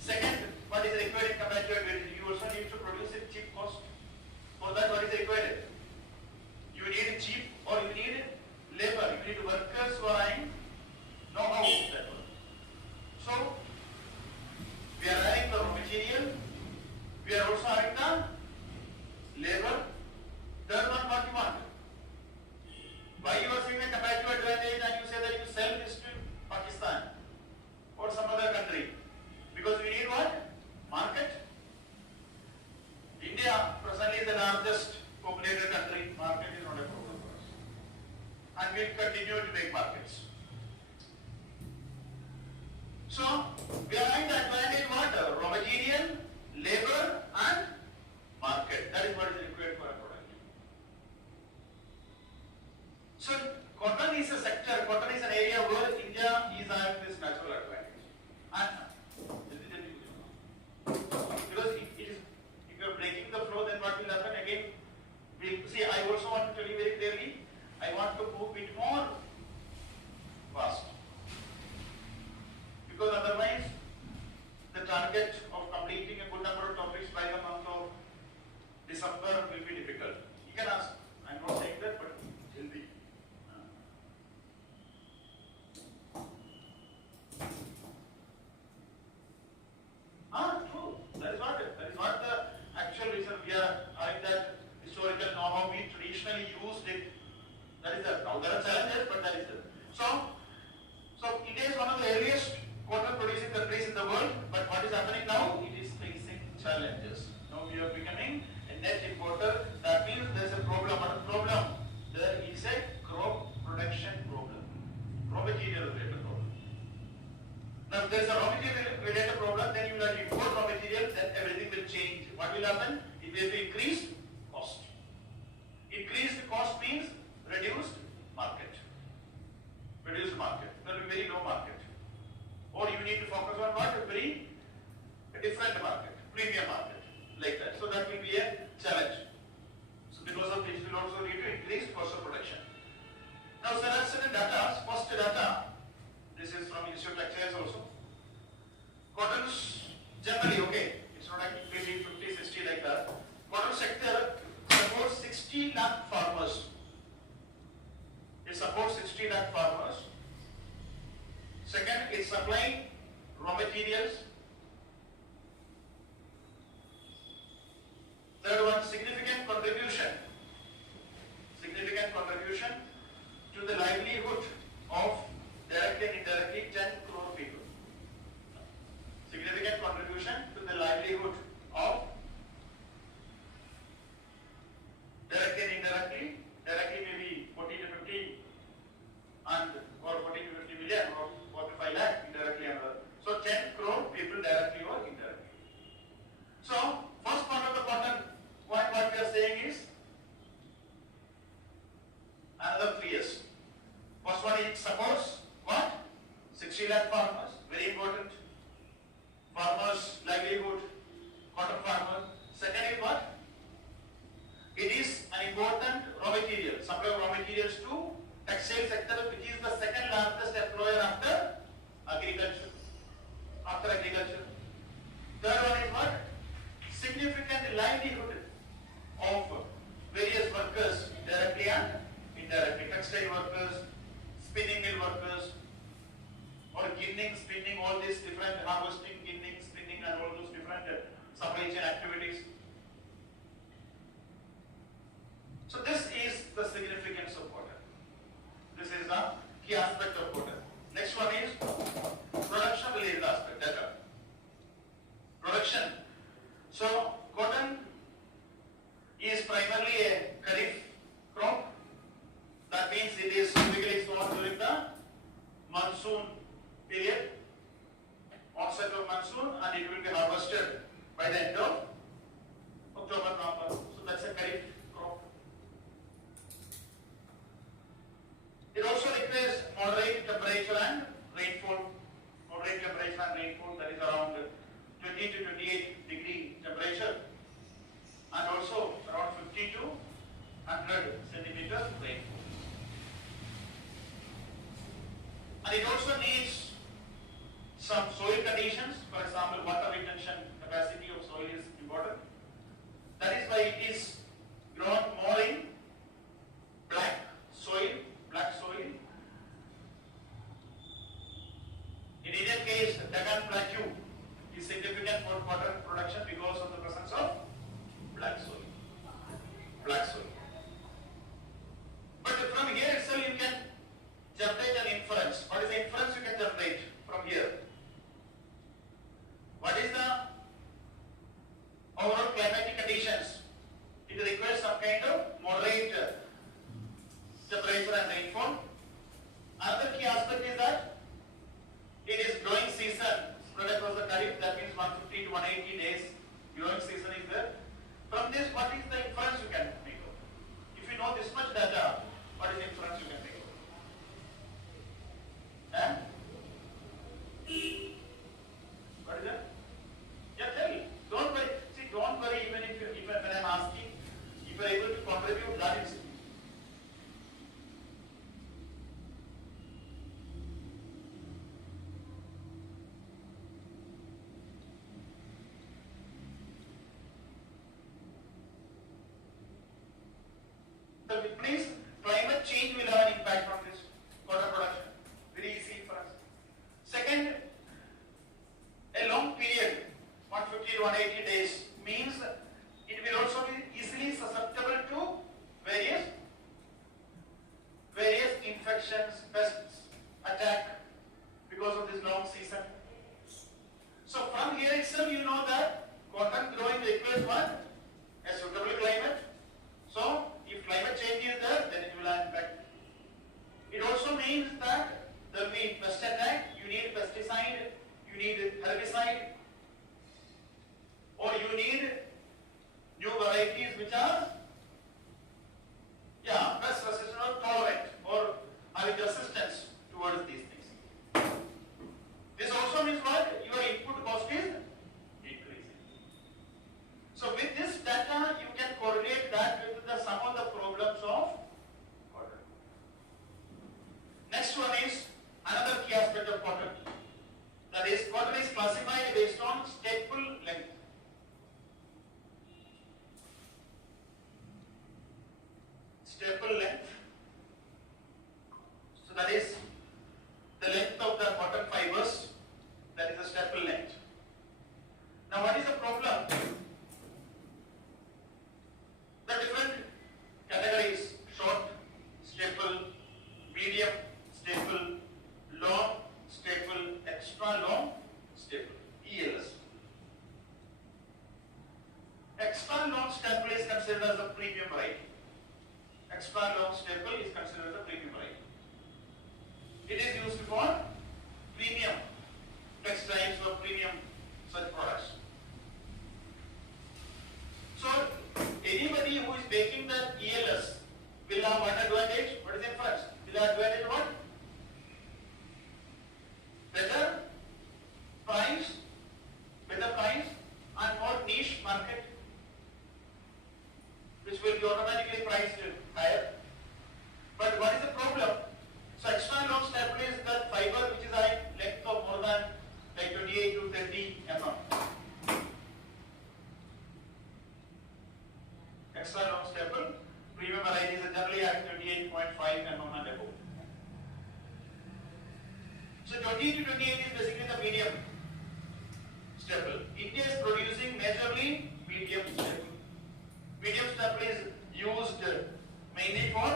Second, what is required in comparative advantage? You also need to produce at cheap cost. For that, what is required? You need cheap or you need labor. You need workers who are having know-how of that work. So, we are having the raw material. We are also having the labor. Third one, what you want? Why you are seeing a comparative advantage and you say that you sell this to Pakistan or some other country? Because we need what? Market. India presently is the largest populated country. Market is not a problem for us. And we will continue to make markets. So, we are having the advantage what? Raw material, labor and market. That is what is required for a product. So, cotton is a sector, cotton is an area where India is having this natural advantage. And because it is, if you are breaking the flow, then what will happen again? See, I also want to tell you very clearly, I want to move it more fast. Because otherwise, the target of completing a good number of topics by the month of December will be difficult. You can ask, I am not saying that, but it will be. True. That is not the actual reason we are having that historical know-how. We traditionally used it. That is the, now there are challenges, but that is the. So India is one of the earliest cotton producing countries in the world, but what is happening now? It is facing challenges. Now we are becoming a net importer. That means there is a problem. What is the problem? There is a crop production problem. Raw material related problem. Now if there is a raw material related problem, then you will have to import raw material, then everything will change. What will happen? It will be increased cost. Increased cost means reduced market. Reduced market. There will be very low market. Or you need to focus on what? A different market, premium market, like that. So that will be a challenge. So because of this, we will also need to increase cost of production. Now, there are certain data, first data. This is from Institute of Textiles also. Cotton's generally, okay, it's not like 50, 60 like that. Cotton sector supports 60 lakh farmers. It supports 60 lakh farmers. Second, it's supplying raw materials. Third one, significant contribution to the livelihood of directly and indirectly 10 crore people. Significant contribution to the livelihood livelihood of various workers directly and indirectly. Textile workers, spinning mill workers, or ginning, spinning, all these different harvesting, ginning, spinning, and all those different supply chain activities. So this is the significance of cotton. This is the key aspect of cotton. Next one is production related aspect, data. Production. So cotton is primarily a kharif crop. That means it is typically sown during the monsoon period, onset of monsoon, and it will be harvested by the end of October, November. So that's a kharif crop. It also requires moderate temperature and rainfall. Moderate temperature and rainfall, that is around 20 to 28 degree temperature, and also around 50 to 100 centimeter rainfall. And it also needs some soil conditions. For example, water retention capacity of soil is important. That is why it is grown more in black soil. In Indian case, Deccan Plateau is significant for cotton production because of the presence of black soil. But from here itself you can generate an inference. What is the inference you can generate from here? What is the overall climatic conditions? It requires some kind of moderate temperature and rainfall. Another key aspect is that it is growing season spread across the kharif. That means 150 to 180 days growing season is there. From this, what is the inference you can make out? If you know this much data, what is the inference you can make out? What is that? Yeah, tell me. Don't worry. See, don't worry even when I'm asking. If you are able to contribute, that is. So please, climate change will have an impact on this cotton production. Very easy for us. Second, a long period, 150 to 180 days, means it will also be easily susceptible to various infections, pests attack because of this long season. So from here itself you know that cotton growing requires what? A suitable climate. So if climate change is there, then it will have impact. It also means that there will be pest attack, you need pesticide, you need herbicide, or you need new varieties which are pest resistant or tolerant or having resistance towards these things. This also means what? Your input cost is increasing. So with this data, you can correlate that with the some of the problems of cotton. Next one is another key aspect of cotton. That is, cotton is classified based on staple length. Staple length. So that is the length of the cotton fibers. That is the staple length. Now what is the problem? The different categories: short, staple, medium, staple, long, staple, extra long, staple, ELS. Extra long staple is considered as a premium variety. Extra long staple is considered as a premium variety. It is used for premium textiles or premium such products. So anybody who is making the ELS will have one advantage. What is the inference? Will have advantage what? Better price and more niche market, which will be automatically priced higher. But what is the problem? So extra long staple is the fiber which is having length of more than like 28 to 30 mm. extra long staple. Premium varieties are generally at 28.5 mm and above. So 20 to 28 is basically the medium staple. India is producing majorly medium staple. Medium staple is used mainly for,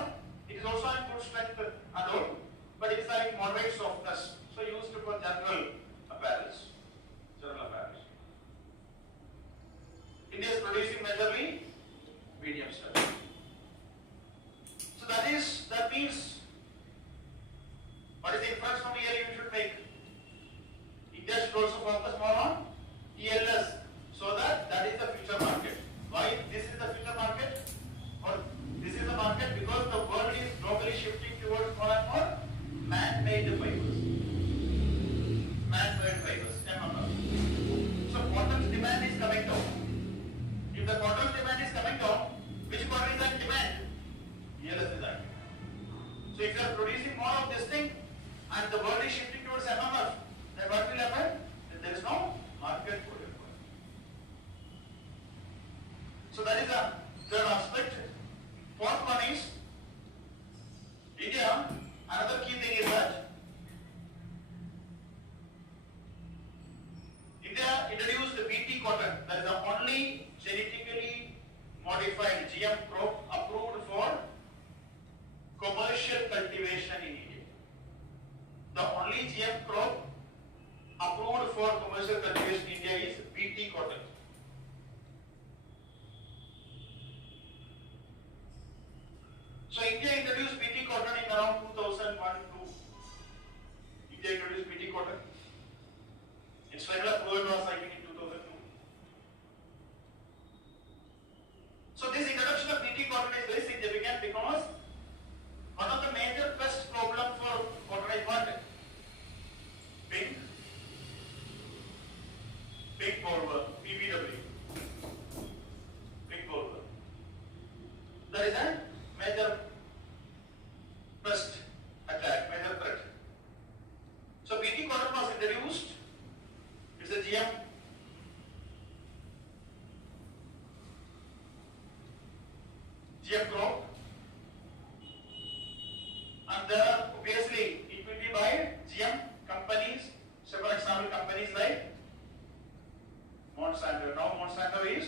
it is also in good strength alone, but it is like moderate softness. So used for general apparels. India is producing majorly medium staple. So that means what is the inference from here you should make? India should also focus more on ELS, so that is the future market. Why this is the future market? Or this is the market because the world is globally shifting towards more and more man-made fibers. Man-made fibers, MMF. So cotton's demand is coming down. If the cotton demand is coming down, which cotton is in demand? ELS is active. So if you are producing more of this thing and the world is shifting towards MMF, then what will happen? Then there is no market for it. So that is the third aspect. Fourth one is India. Another key thing is that India introduced the BT cotton. That is the only genetically modified GM crop approved for commercial cultivation in India. The only GM crop approved for commercial cultivation in India is BT cotton. So India introduced BT cotton in around 2001-2. India introduced BT cotton. Its final approval was I think in 2002. So this introduction of BT cotton is very significant because one of the major pest problem for cotton is what? Pink bollworm, PBW. Pink bollworm. That is a major pest attack, major threat. So BT cotton was introduced. It's a GM crop, and obviously it will be by GM companies. So for example, companies like Monsanto. Now Monsanto is,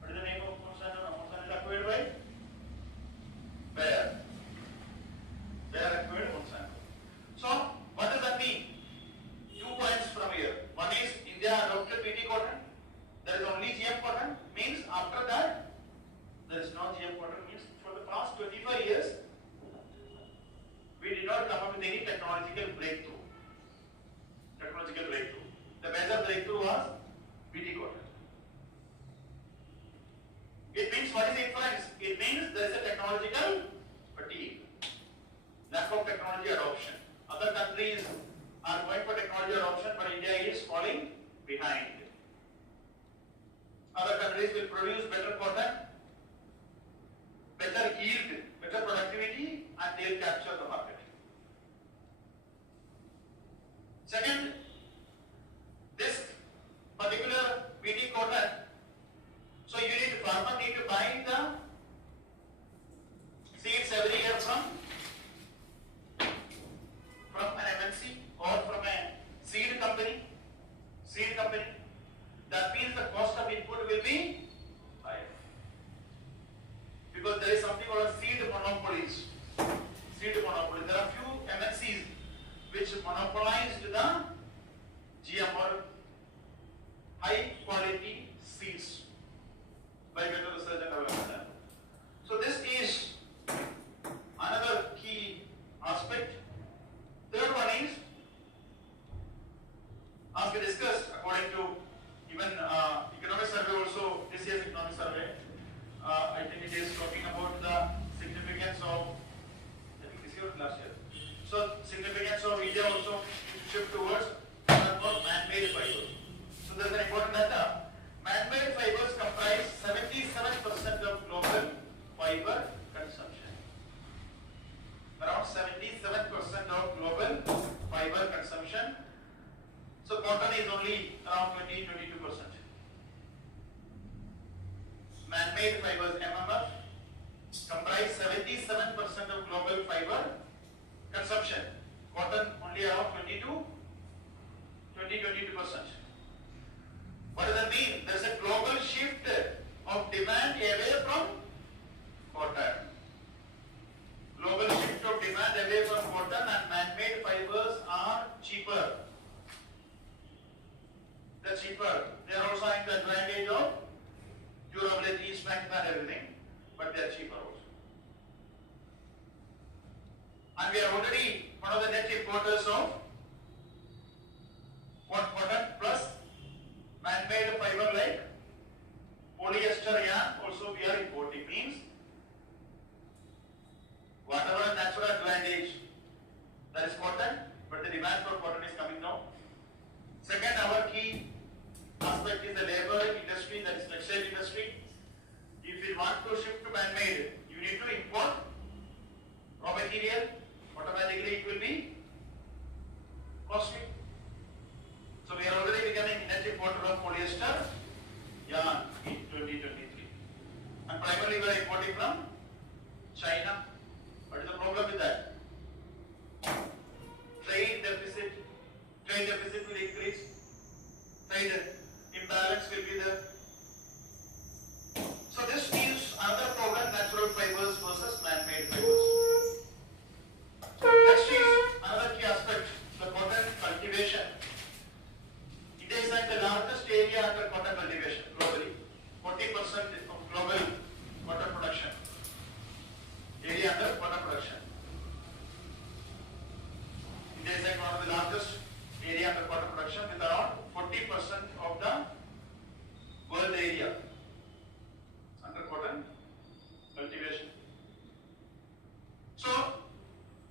what is the name of Monsanto? Monsanto is acquired by Bayer. Bayer acquired Monsanto. So what does that mean? 2 points from here. One is India adopted BT cotton. There is only GM cotton. Means after that there is no GM cotton. Means for the past 25 years we did not come up with any technological breakthrough. The major breakthrough was BT cotton. It means what is inference? It means there is a technological fatigue, lack of technology adoption. Other countries are going for technology adoption, but India is falling behind. Other countries will produce better cotton, better yield, better productivity, and they will capture the market. Second, this particular BT cotton, so farmer need to buy the seeds every year from an MNC or from a seed company. That means the cost of input will be higher. man-made fibers (MMF) comprise 77% of global fiber consumption. Cotton only around 22%. What does that mean? There is a global shift of demand away from cotton. Global shift of demand away from cotton, and man-made fibers are cheaper. They're cheaper. They are also having the advantage of durability, strength and everything, but they are cheaper also. And we are already one of the net importers of cotton plus man-made fiber like polyester yarn also we are importing. Means whatever natural advantage, that is cotton, but the demand for cotton is coming down. Second, our key aspect is the labor industry, that is textile industry. If you want to shift to man-made, you need to import raw material. Automatically it will be costly. So we are already becoming net importer of polyester yarn in 2023. And primarily we are importing from China. What is the problem with that? Trade deficit will increase. Trade imbalance will be there. So this is another problem, natural fibers versus man-made fibers. Next is another key aspect, the cotton cultivation. India is at the largest area under cotton cultivation globally. 40% of global cotton production. Area under cotton production. India is like one of the largest area under cotton production with around 40% of the world area under cotton cultivation. So,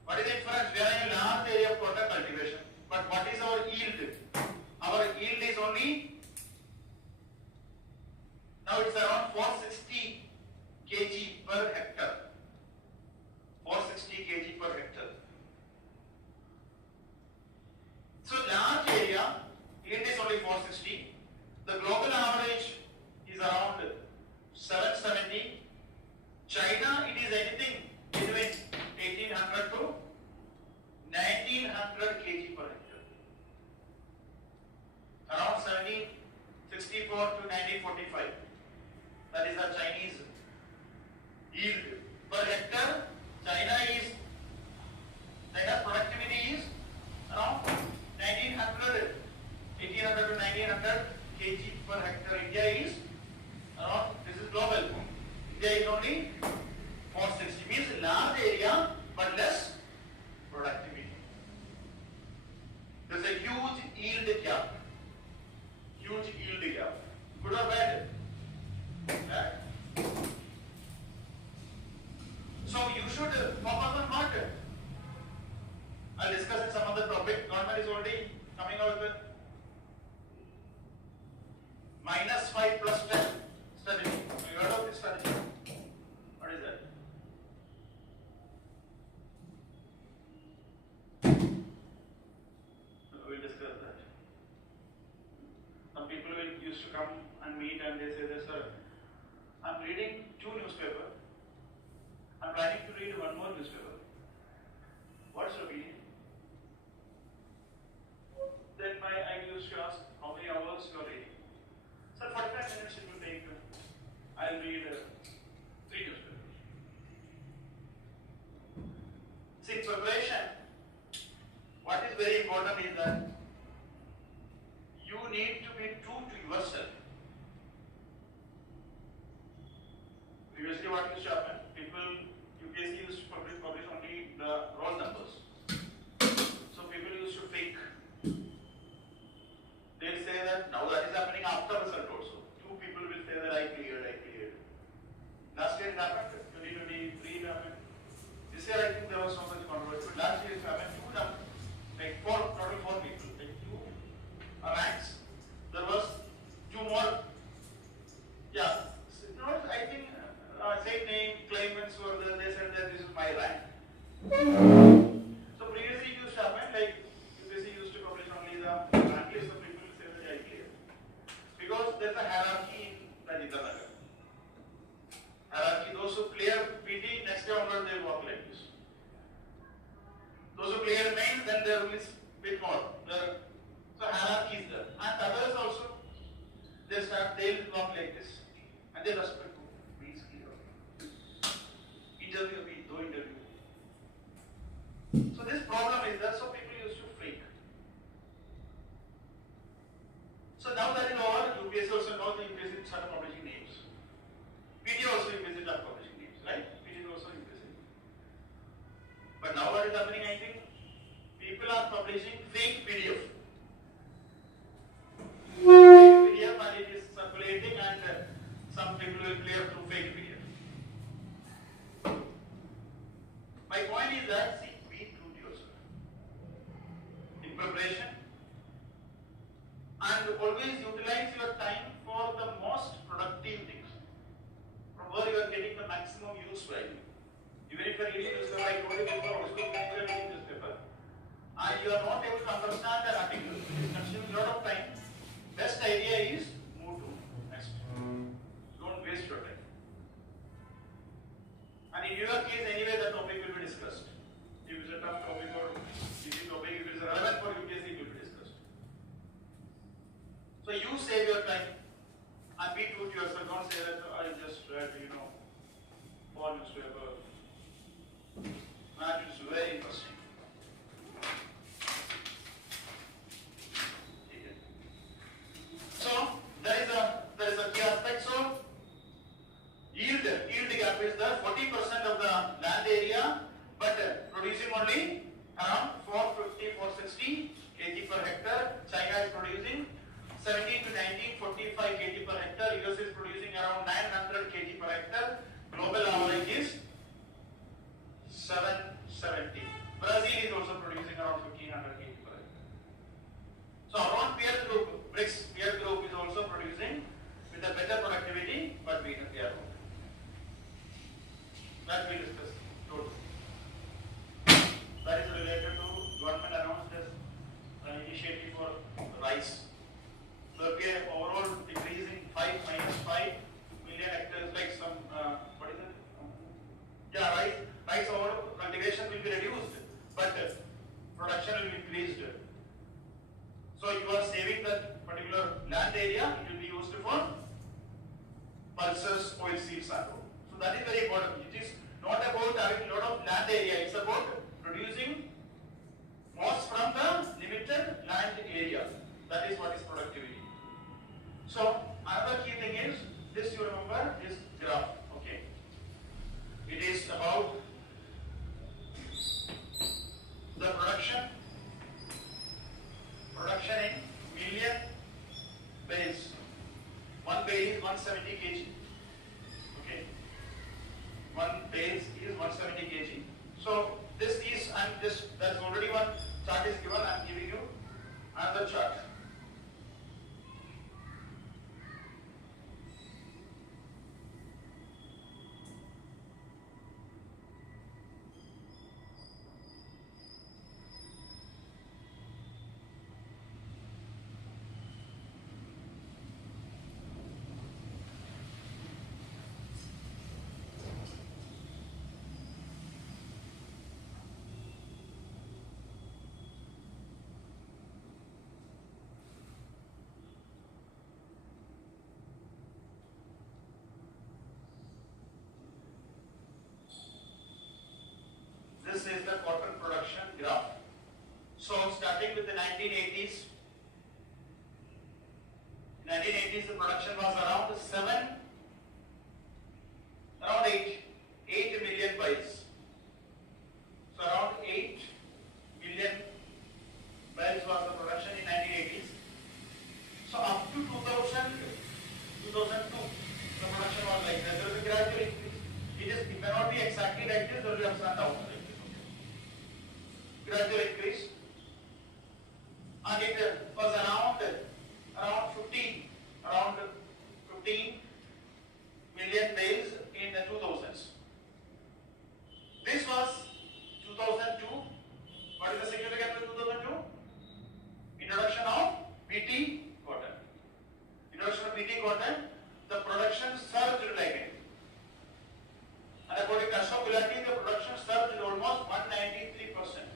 what is the inference? We are in a large area of cotton cultivation, but what is our yield? Our yield is only, now it's around 460 kg per hectare. 460 kg per hectare. So large area, yield is only 460. The global average is around 770. China, it is anything between 1800 to 1900 kg per hectare. Around 1764 to 1945. That is the Chinese yield per hectare. China's productivity is around 1800 to 1900 kg per hectare. India is around, this is global. India is only 460, means large area but less productivity. There is a huge yield gap. Huge yield gap. Good or bad? Bad. So you should focus on market. I'll discuss in some other topic. Government is already coming out with -5 plus 10 strategy. Have you heard of this strategy? What is that? We'll discuss that. Some people will used to come and meet and they say that, sir, I'm reading 2 newspapers. I'm planning to read 1 more newspaper. What's your opinion? Then I used to ask, how many hours you are reading? Sir, 45 minutes it will take. I'll read 3 newspapers. See, preparation, what is very important is that you need to be true to yourself. Previously what used to happen, people, UPSC used to publish only the roll numbers. So people used to fake. They'll say that now that is happening after result also. 2 people will say that I cleared. Last year it happened, 2023 it happened. This year I think there was so much controversy. Last year it happened, 2 numbers, like 4, total 4 people, like 2 ranks. There was 2 more, yeah, no, I think same name, claimants were there, they said that this is my rank. So previously it used to happen, like UPSC used to publish only the rank list of people who say that I cleared. Because there is a hierarchy in Rajitanagar. their rule is bit more. So hierarchy is there. And others also, they'll walk like this. And they respect to means interview, do interview. So this problem is there, so people used to fake. So now that is over, UPSC also knows the UPSC started publishing names. PD also UPSC started publishing names, right? PD also UPSC. But now what is happening, I think, people are publishing fake PDF. Fake PDF and it is circulating and some people will clear through fake PDF. My point is that, see, be true to yourself. In preparation, and always utilize your time for the most productive things, from where you are getting the maximum use value. Even if you are reading newspaper, I told you before, also you are reading newspaper, and you are not able to understand an article, it is consuming a lot of time. Best idea is move to next. Don't waste your time. And in your case, anyway, the topic will be discussed. If it is a tough topic or easy topic, if it is relevant for UPSC, it will be discussed. So you save your time and be true to yourself. Don't say that I just read, for newspaper. That is very interesting. So there is a key aspect. So yield gap is there. 40% of the land area, but producing only around 450-460 kg per hectare. China is producing 17 to 19, 45 kg per hectare. US is producing around 900 kg per hectare. Global average is 770. Brazil is also producing around 1500 kg per hectare. So around peer group, BRICS peer group is also producing with a better productivity, but we in peer group. That we discussed. That is related to government announced as an initiative for rice. So we are overall decreasing 5 million hectares, like some what is it? Yeah, rice overall cultivation will be reduced, but production will be increased. So you are saving that particular land area, it will be used for pulses, oilseeds and all. So that is very important. It is not about having a lot of land area, it's about producing most from the limited land area. That is what is productivity. So another key thing is, this you remember, is graph. Okay. It is about the production in million bales. One bale is 170 kg. Okay. One bale is 170 kg. So this is, and this, there's already one chart is given. I am giving you another chart. This is the cotton production graph. So starting with the 1980s, the production was around 8 million bales. So around 8 million bales was the production in 1980s. So up to 2002, the production was like that. There is a gradual increase. It cannot be exactly like this, there will be ups and downs. Gradual increase, and it was around 15 million bales in the 2000s. This was 2002. What is the significance of 2002? Introduction of BT cotton. The production surged like it. And according to Ashok Gulati, the production surged almost 193%.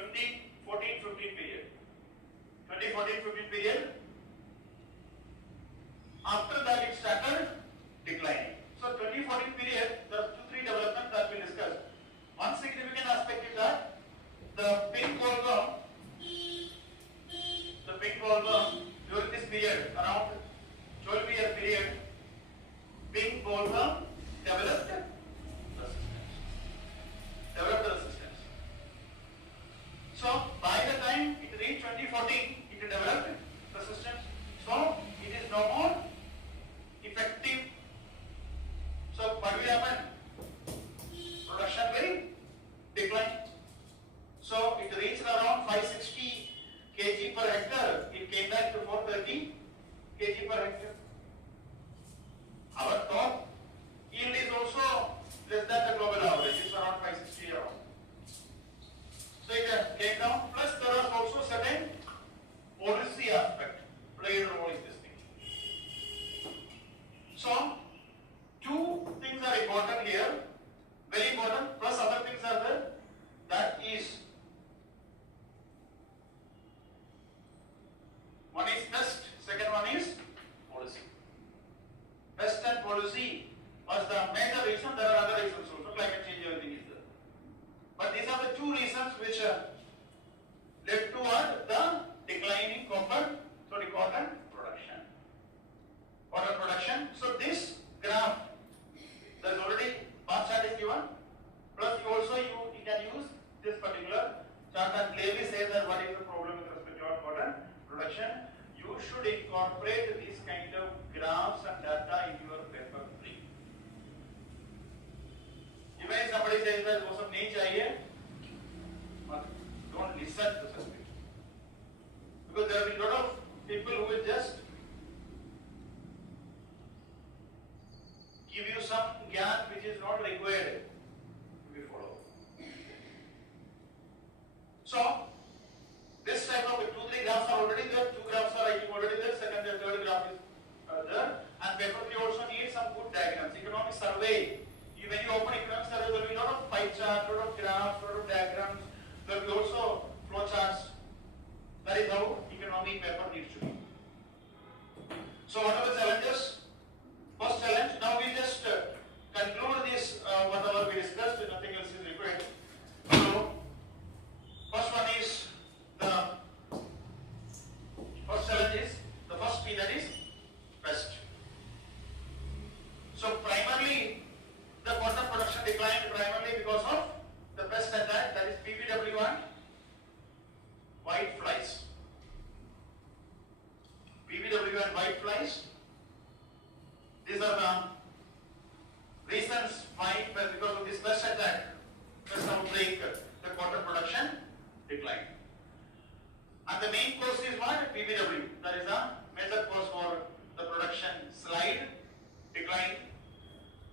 2014-15 period. 2014-15 period. After that it started declining. So 2014 period, there are 2-3 developments that we discussed. One significant aspect is that the pink bollworm during this period, around 12-year period, pink bollworm developed resistance. So by the time it reached 2014, it developed resistance. So it is no more effective. So what will happen? Production will decline. So it reached around 560 kg per hectare. It came back to 430 kg per hectare. Our top yield is also less than the global average. It's around 560 around. So it came down. Plus there was also certain policy aspect played a role in this thing. So two things are important here, very important. Plus other things are there. That is, one is pest, second one is policy. Pest and policy was the major reason. There are other reasons also. Climate change, everything is there. But these are the two reasons which led toward the declining cotton production. Cotton production. So this graph, there is already bar chart is given. Plus you can use this particular chart and clearly say that what is the problem with respect to our cotton production. You should incorporate these kind of graphs and data in your paper 3. Even if somebody says that वो सब नहीं चाहिए, don't listen to such people. Because there will be a lot of people who will just give you some gyan which is not required to be followed. So this type of 2-3 graphs are already there. 2 graphs are already there. Second and third graph is there. And paper 3 also needs some good diagrams. Economic survey. When you open economic survey, there will be a lot of pie charts, a lot of graphs, a lot of diagrams. There will be also flow charts. That is how economic paper needs to be. So what are the challenges? First challenge. Now we just conclude this whatever we discussed. Nothing else is required. So first one is the first challenge is the first P, that is pest. So primarily the cotton production declined primarily because of the pest attack, that is PBW and white flies. PBW and white flies. These are the reasons why, because of this pest attack, pest outbreak, the cotton production declined. And the main cause is what? PBW. That is a major cause for the production slide decline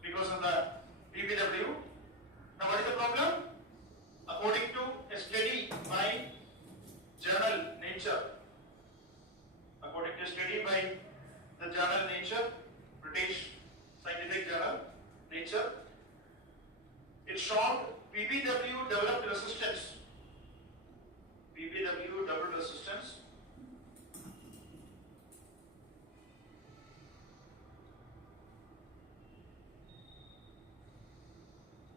because of the PBW. Now what is the problem? According to a study by journal Nature, according to a study by the journal Nature, British scientific journal Nature, it showed PBW developed resistance. PBW developed resistance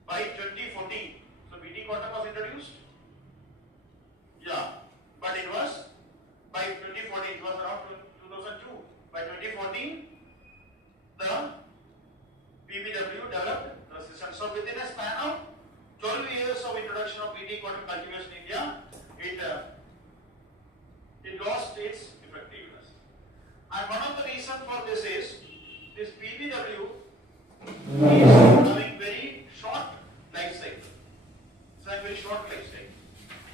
by 2014. So BT cotton was introduced. Yeah, but it was by 2014. It was around 2002. By 2014, the PBW developed resistance. So within a span of 12 years of introduction of BT cotton cultivation in India, it lost its effectiveness. And one of the reasons for this is this PBW is having very short life cycle. It's a very short life cycle.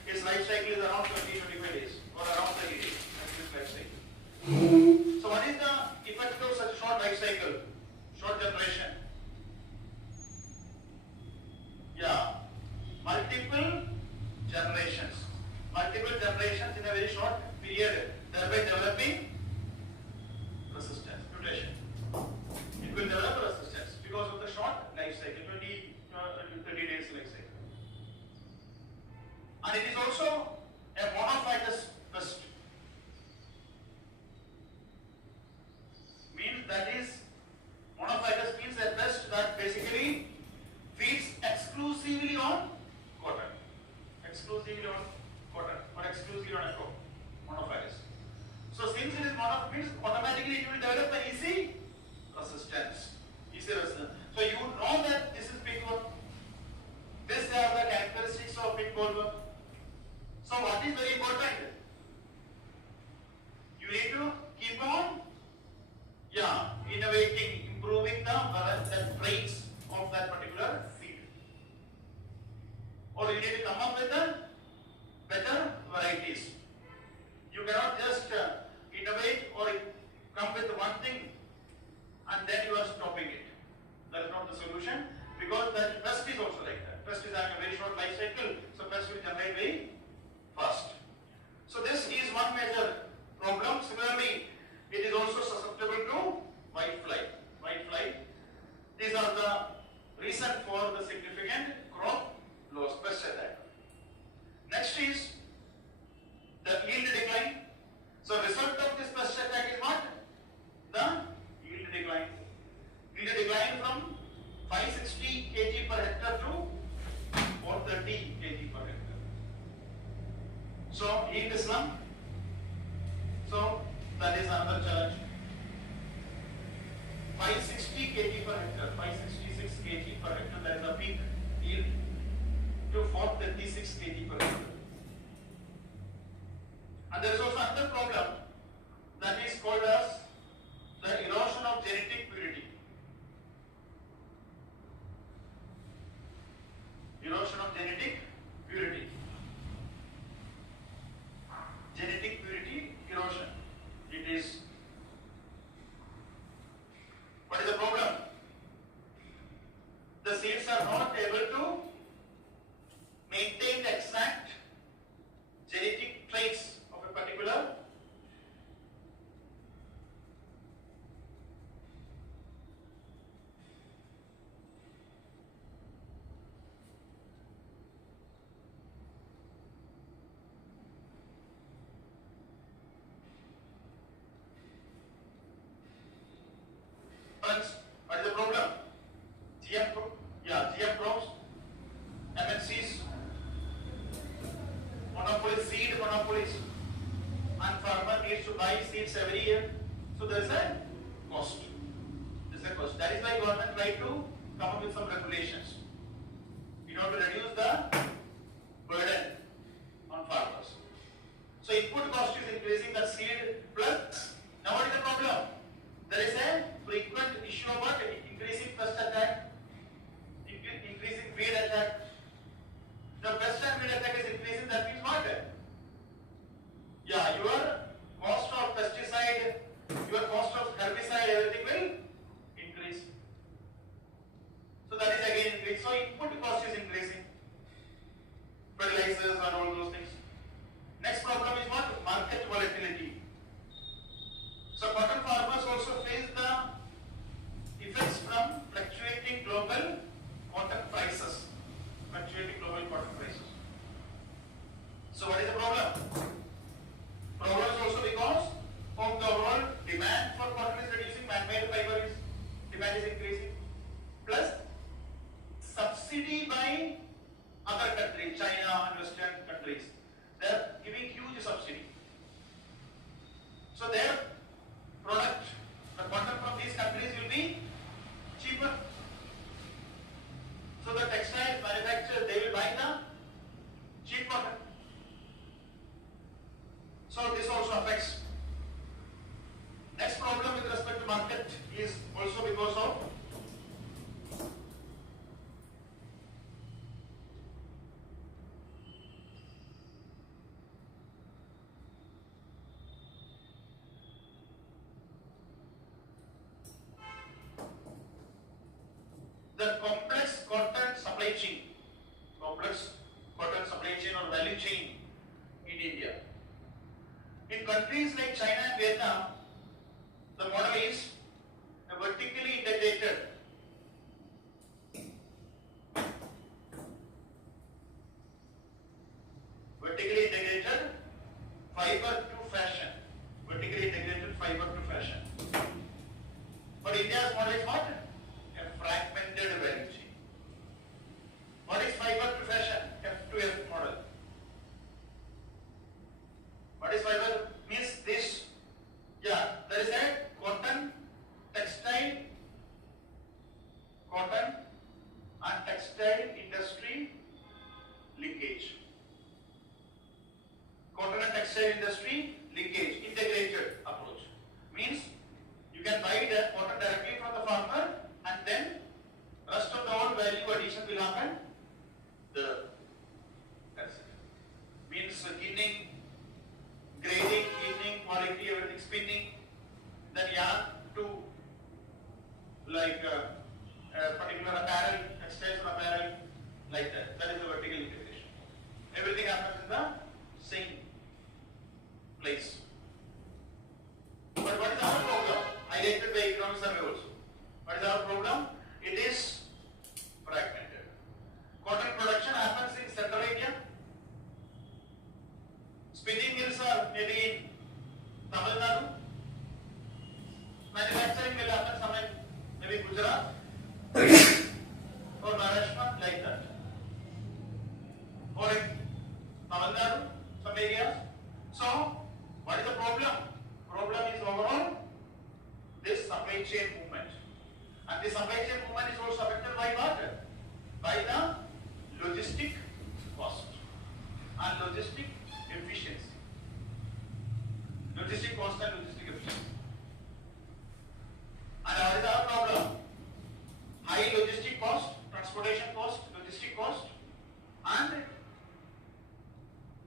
Its life cycle is around 20-25 days or around 30 days. That's its life cycle. So what is the effect of such a short life cycle? Short generation? Yeah. Multiple generations. Multiple generations in a very short period, thereby developing resistance, mutation. It will develop resistance because of the short life cycle, 20 to 30 days life cycle. And and it is also a monophytous pest. Means that is, monophytous means a pest that basically feeds exclusively on cotton. Exclusively on cotton or exclusively on a crop. Monophytous. So since it is monophytous, means automatically it will develop an easy resistance. Easy resistance. So you know that this is pickworm. These are the characteristics of pickworm. So what is very important? You need to keep on, innovating, improving the traits of that particular seed. Or you need to come up with the better varieties. You cannot just innovate or come with one thing and then you are stopping it. That is not the solution, because the pest is also like that. Pest is having a very short life cycle, so pest will generate very fast. So this is one major problem. Similarly, it is also susceptible to whitefly. Whitefly. These are the reason for the significant crop loss, pest attack. Next is the yield decline. So result of this pest attack is what? The yield decline. Yield decline from 560 kg per hectare to 430 kg per hectare. So yield slump. So that is another challenge. 560 kg per hectare, 566 kg per hectare, that is the peak yield, to 436 kg per hectare. And there is also another problem that is called as the erosion of genetic purity. Erosion of genetic purity. Genetic purity erosion. It is. What is the problem? The seeds are not able to maintain the exact genetic traits of a particular what is the problem? GM crops, MNCs, monopolies, seed monopolies, and farmer needs to buy seeds every year. So there is a cost. There is a cost. That is why government tried to come up with some regulations in order to reduce the burden on farmers. So input cost is increasing, the seed plus. Now what is the problem? There is a frequent issue of what? Increasing pest attack, increasing weed attack. The pest and weed attack is increasing, that means what? Your cost of pesticide, your cost of herbicide, everything will increase. So that is again increasing. So input cost is increasing. Fertilizers and all those things. Next problem is what? Market volatility. So cotton farmers also face the effects from fluctuating global cotton prices. Fluctuating global cotton prices. So what is the problem? Problem is also because of the overall demand for cotton is reducing, man-made fiber is demand is increasing. Plus subsidy by other countries, China and Western countries. They are giving huge subsidy. So their product, the cotton from these countries will be cheaper. So the textile manufacturers, they will buy the cheap cotton. So this also affects. Next problem with respect to market is also because of the complex cotton supply chain. Complex cotton supply chain or value chain in India. In countries like China and Vietnam, the model is a vertically integrated fiber to fashion, vertically integrated fiber to fashion. But India's model is what? A fragmented value chain. What is fiber to fashion? F2F model. What is fiber? Means this. Yeah, there is a cotton, textile and textile industry linkage. Cotton and textile industry linkage, integrated approach. Means you can buy the cotton directly from the farmer and then rest of the whole value addition will happen there. That's it. Means ginning, grading, cleaning, quality, everything, spinning, then yarn to like particular apparel, textiles and apparel, like that. That is the vertical integration. Everything happens in the same place. But what is our problem? Highlighted by economic survey also. What is our problem? It is fragmented. Cotton production happens in central India. Spinning mills are maybe in Tamil Nadu. Manufacturing will happen somewhere maybe Gujarat or Maharashtra, like that. Or in Tamil Nadu, some areas. So, what is the problem? Problem is overall this supply chain movement. And the supply chain movement is also affected by what? By the logistic cost and logistic efficiency. Logistic cost and logistic efficiency. And what is our problem? High logistic cost, transportation cost, logistic cost, and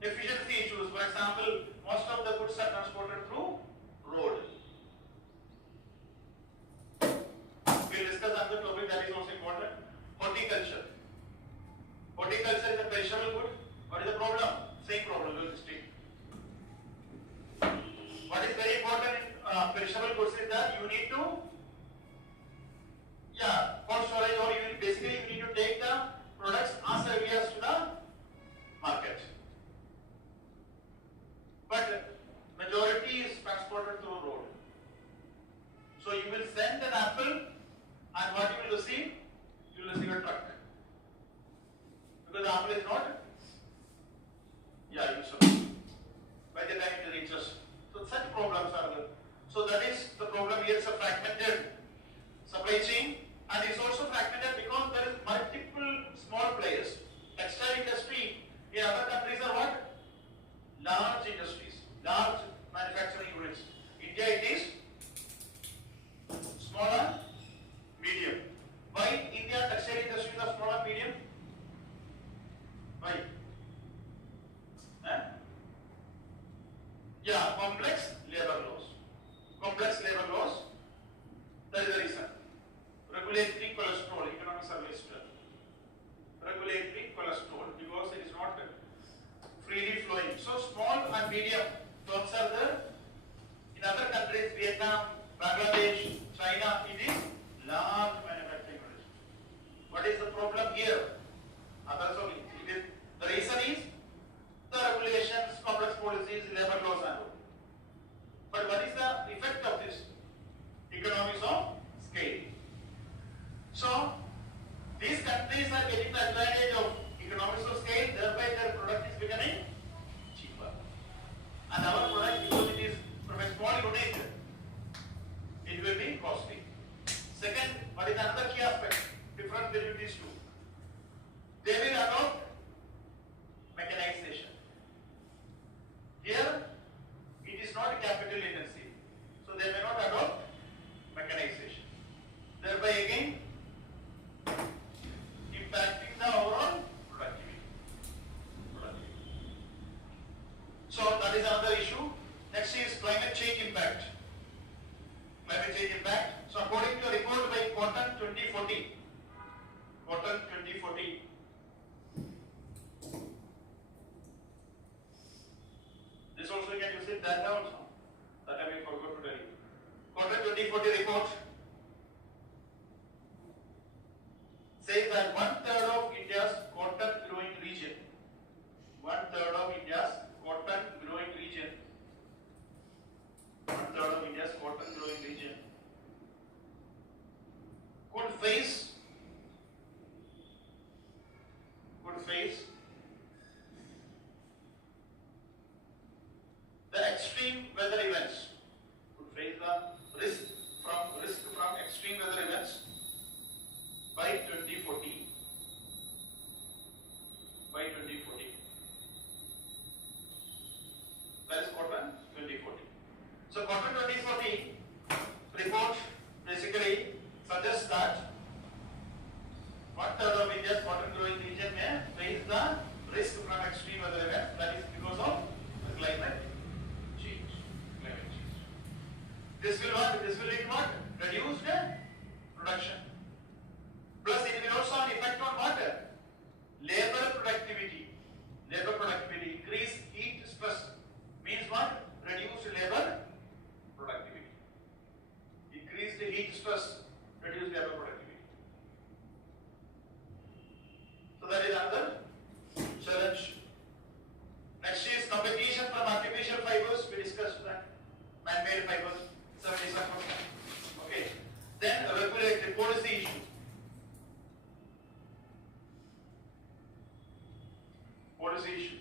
efficiency issues. For example, most of the goods are transported through road. We'll discuss another topic that is also important. Horticulture. Horticulture is a perishable good. What is the problem? Same problem, logistic. What is very important in perishable goods is that you need to cold storage, or basically you need to take the products as early as to the market. But majority is transported through road. So you will send an apple, and what you will receive? You will receive a truck. Because the apple is not useful by the time it reaches. So such problems are there. So that is the problem here. It's a fragmented supply chain, and it's also fragmented because there is multiple small players. Textile industry in other countries are what? Large industries, large manufacturing units. India it is smaller, medium. Why India textile industries are smaller, medium? Why? Complex labor laws. Complex labor laws. That is the reason. Regulatory cholesterol, economic service. Regulatory cholesterol, because it is not freely flowing. So small and medium firms are there. In other countries, Vietnam, Bangladesh, China, it is large manufacturing units. What is the problem here? The reason is the regulations, complex policies, labor laws and all. But what is the effect of this? Economies of scale. So these countries are getting the advantage of economies of scale, thereby their product is becoming cheaper. And our product, because it is from a small unit, it will be costly. Second, what is another key aspect different between these two? They will adopt mechanization. Here, it is not capital intensive, so they may not adopt mechanization. Thereby again, impacting the overall productivity. So that is another issue. Next is climate change impact. Climate change impact. So according to a report by Cotton 2040, this also you can use it that also. That I may forgot to tell you. Cotton 2040 report says that 1/3 of India's cotton growing region extreme weather events. To face the risk from extreme weather events by 2040. By 2040. That is Cotton 2040. So Cotton 2040 report basically suggests that 1/3 of India's cotton growing region may face the risk from extreme weather events, that is because of the climate change. This will lead to what? Reduced production. Plus it will also have an effect on what? Labor productivity. Labor productivity. Increase heat stress means what? Reduced labor productivity. Increased heat stress, reduced labor productivity. So that is another challenge. Next is competition from artificial fibers. We discussed that. Man-made fibers, 77%. Okay. Then regulatory policy issue. Policy issue.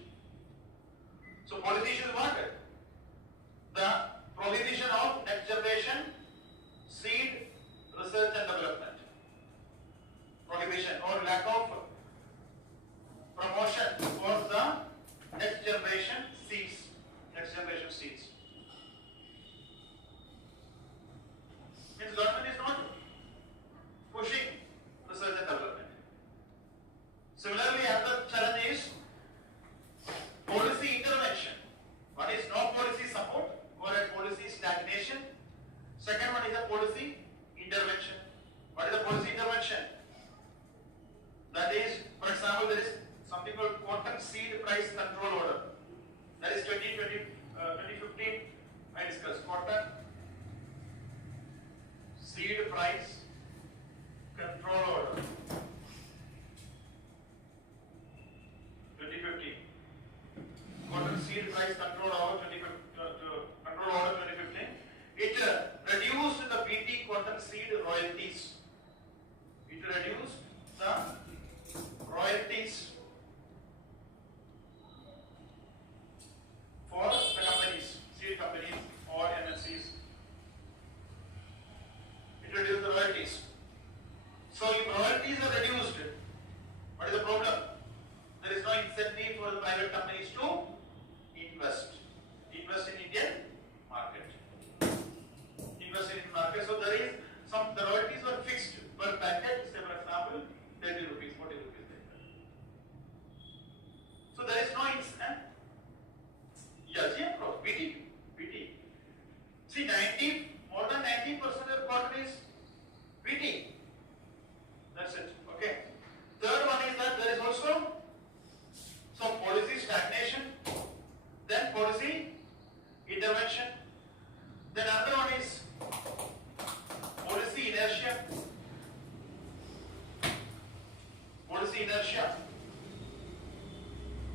So policy issue is what? The prohibition of next generation seed research and development. Prohibition or lack of promotion for the next generation seeds. Next generation seeds. Means government is not pushing research and development. Similarly, another challenge is policy intervention. One is no policy support or a policy stagnation. Second one is a policy intervention. What is the policy intervention? That is, for example, there is something called cotton seed price control order. That is 2015 I discussed. Cotton seed price control order 2015. Cotton seed price control order 2015. It reduced the BT cotton seed royalties. It reduced the royalties for the companies, seed companies or MNCs. It reduced the royalties. So if royalties are reduced, what is the problem? There is no incentive for the private companies to invest in Indian market. Invest in Indian market. So there is the royalties were fixed per packet. Say for example, 30 rupees, 40 rupees. So there is no incentive. Yeah, BT. See, more than 90% of cotton is BT. That's it. Okay. Third one is that there is also some policy stagnation, then policy intervention. Then another one is policy inertia. Policy inertia.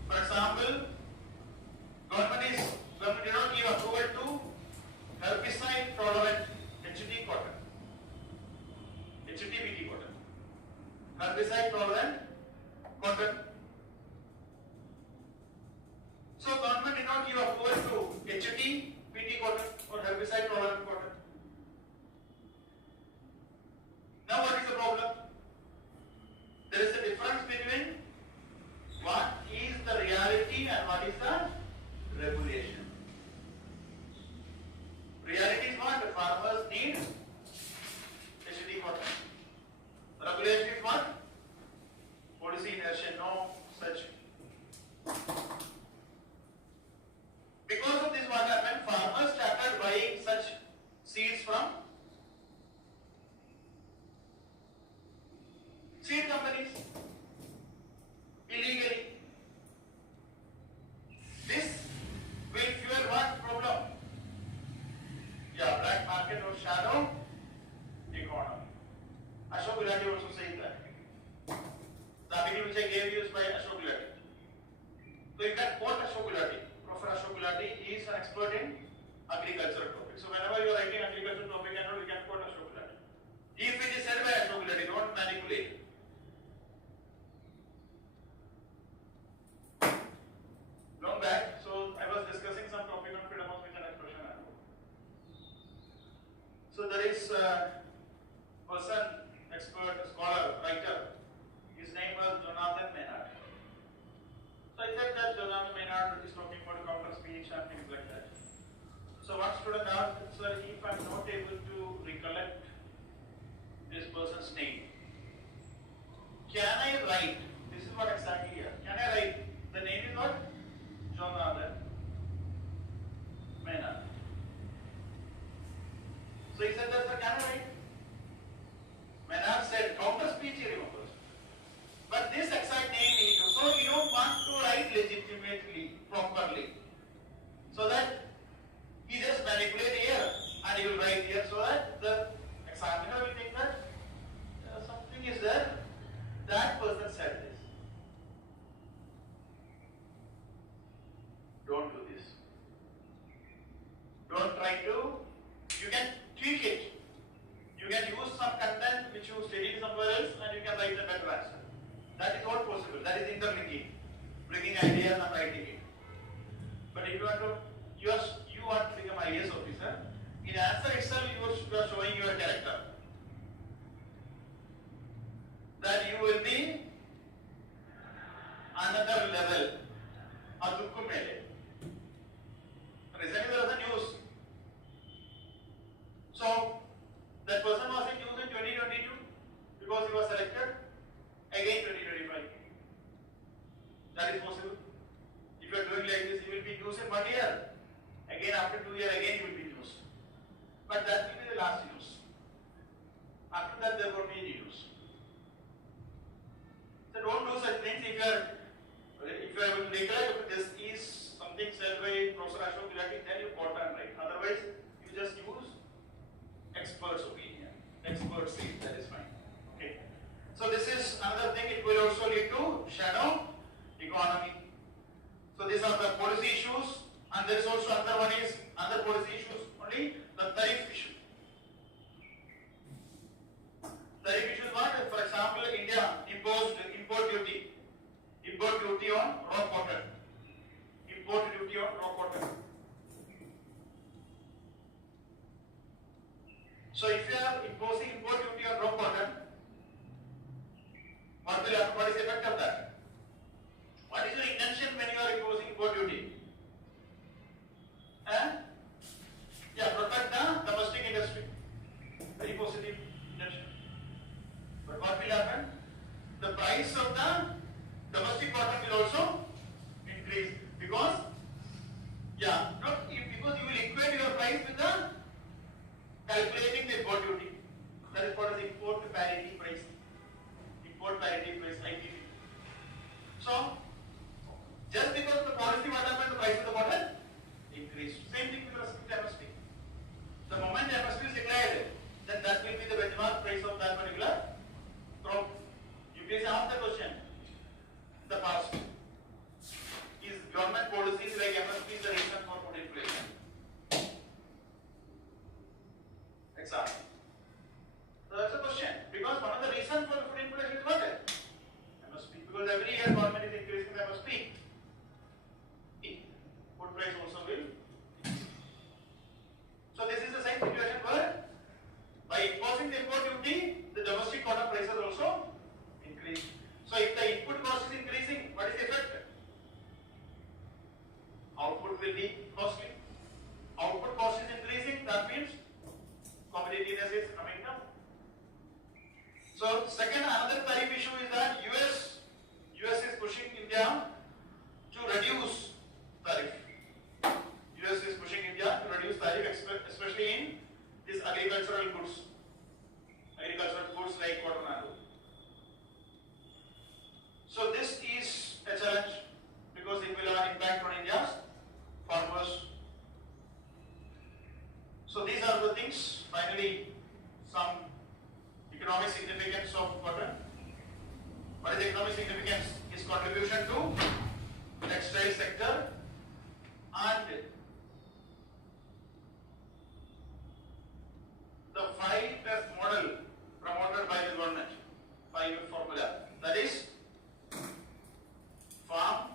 For example, government did not give approval to herbicide tolerant HT cotton. HT-BT cotton. Herbicide tolerant cotton. So government did not give approval to HT-BT cotton or herbicide tolerant cotton. Now what is the problem? There is a difference between what is the reality and what is the regulation. Reality is what? The farmers need HT cotton. Regulation is what? Policy inertia, no such. Because of this, what happened? Farmers started buying such seeds from seed companies illegally. This will fuel what problem? Yeah, black market or shadow economy. Ashok Gulati also saying that. The article which I gave you is by Ashok Gulati. So you can quote Ashok Gulati. Professor Ashok Gulati is an expert in agricultural topic. So whenever you are writing agricultural topic, you can quote Ashok Gulati. If it is said by Ashok Gulati, don't manipulate. Long back, so I was discussing some topic on freedom of speech and and things like that. So one student asked, sir, if I am not able to recollect this person's name, can I write, this is what exactly here, can I write, the name is what? Jonathan Mena. So he said that, sir, can I write? Mena said, counter speech he remembers. But this exact name he knows. So you don't want to write legitimately, properly. So that he just manipulate here and he will write here so that the examiner will think that something is there, that person said this. Don't do this. Don't try to, you can tweak it. You can use some content which you studied somewhere else and you can write a better answer. That is all possible. That is interlinking. Bringing ideas and writing it. But if you want to, you want to become IAS officer, in answer itself you are showing your character. That you will be another level. Adukkumele. Recently there was a news. So that person was in news in 2022 because he was selected. Again 2025. That is possible. If you are doing like this, you will be news in 1 year. Again after 2 years, again you will be news. But that will be the last news. After that there won't be any news. So don't do such things. If you are able to recollect this is something said by Professor Ashok Gulati, then you got and right. Otherwise, you just use expert's opinion. Expert say that is fine. Okay. So this is another thing. It will also lead to shadow economy. So these are the policy issues, and there is also another one is other policy issues. Only the tariff issue. Tariff issue is what? For example, India imposed import duty on raw cotton. Import duty on raw cotton. So if you are imposing import duty on raw cotton, what is the effect of that? What is your intention when you are imposing import duty? Yeah, protect the domestic industry. Very positive intention. But what will happen? The price of the domestic cotton will also increase because because you will equate your price with the calculating the import duty. That is what is import parity price. Import parity price IPP. So just because the policy what happened, the price of the cotton increased. Same thing with respect to MSP. The moment MSP is declared, then that will be the benchmark price of that particular crop. You can ask the question. The past is government policies like MSP is the reason for food inflation. Example. So that's a question. Because one of the reasons for the food inflation is what? MSP. Because every year government is increasing the MSP. Food price also will. So this is the same situation where by imposing the import duty, the domestic cotton prices also increase. So if the input cost is increasing, what is the effect? Output will be costly. Output cost is increasing, that means competitiveness is coming down. So second, another tariff issue is that US is pushing India to reduce tariff. US is pushing India to reduce tariff, especially in these agricultural goods like cotton and wool. So this is a challenge because it will have an impact on India's farmers. So these are the things. Finally, some economic significance of cotton. What is the economic significance? Its contribution to textile sector and the 5F model promoted by the government, 5F formula, that is farm,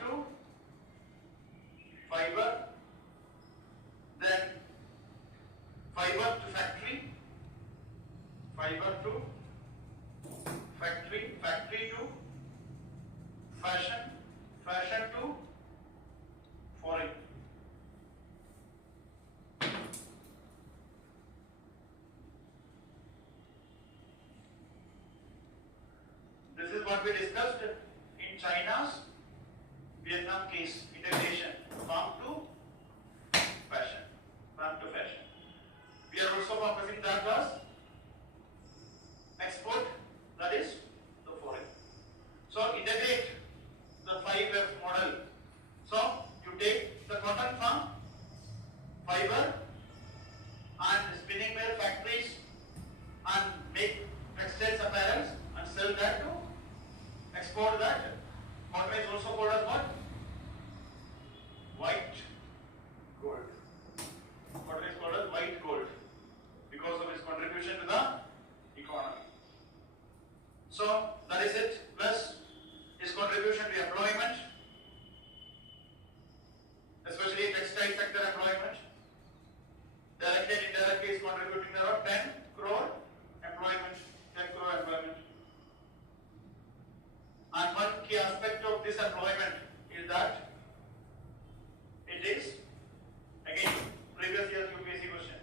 to fiber, then fiber to factory, fiber to factory to fashion, fashion to foreign. This is what we discussed in China's Vietnam case, integration, farm to fashion, farm to fashion. We are also focusing that was export, that is the foreign. So integrate the 5F model. So you take the cotton from fiber and spinning mill factories and make textiles apparels and sell that to export that. Cotton is also called as what? White gold. Cotton is called as white gold because of its contribution to the economy. So that is it. Plus its contribution to employment, especially textile sector employment. Directly and indirectly is contributing around 10 crore employment. 10 crore employment. And one key aspect of this employment is that it is, again, previous year's UPSC question.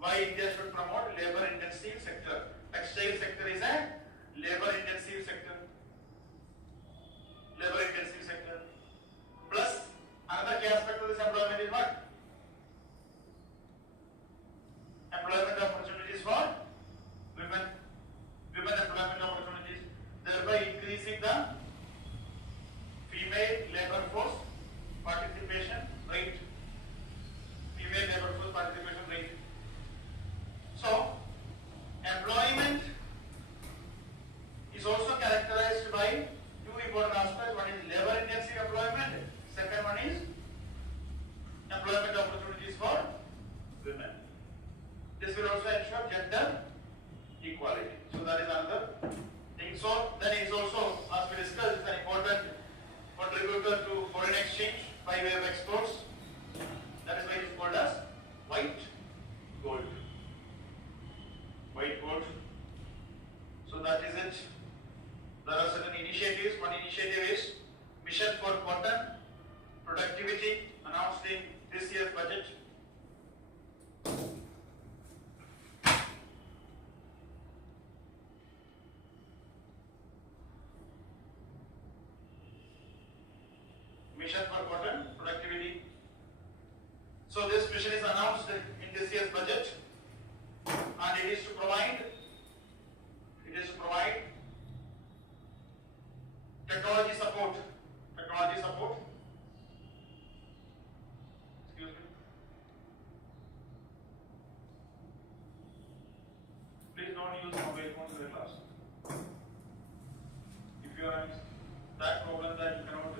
Why India should promote labor intensive sector? Textile sector is a labor intensive sector. Labor intensive sector. Plus, another key aspect of this employment is what? Employment opportunities for women. Women employment opportunities, thereby increasing the female labor force participation rate. Female labor force participation rate. So, employment is also characterized by two important aspects. One is labor intensive employment. Second one is employment opportunities for women. This will also ensure gender equality. So that is another thing. So then it is also, as we discussed, it's an important contributor to foreign exchange by way of exports. That is why it is called as white gold. White gold. So that is it. There are certain initiatives. One initiative is Mission for Cotton Productivity, announced in this year's budget. Mission for Cotton Productivity. So this mission is announced in this year's budget, and it is to provide technology support. Technology support. Excuse me. Please don't use mobile phones in the class. If you are having that problem that you cannot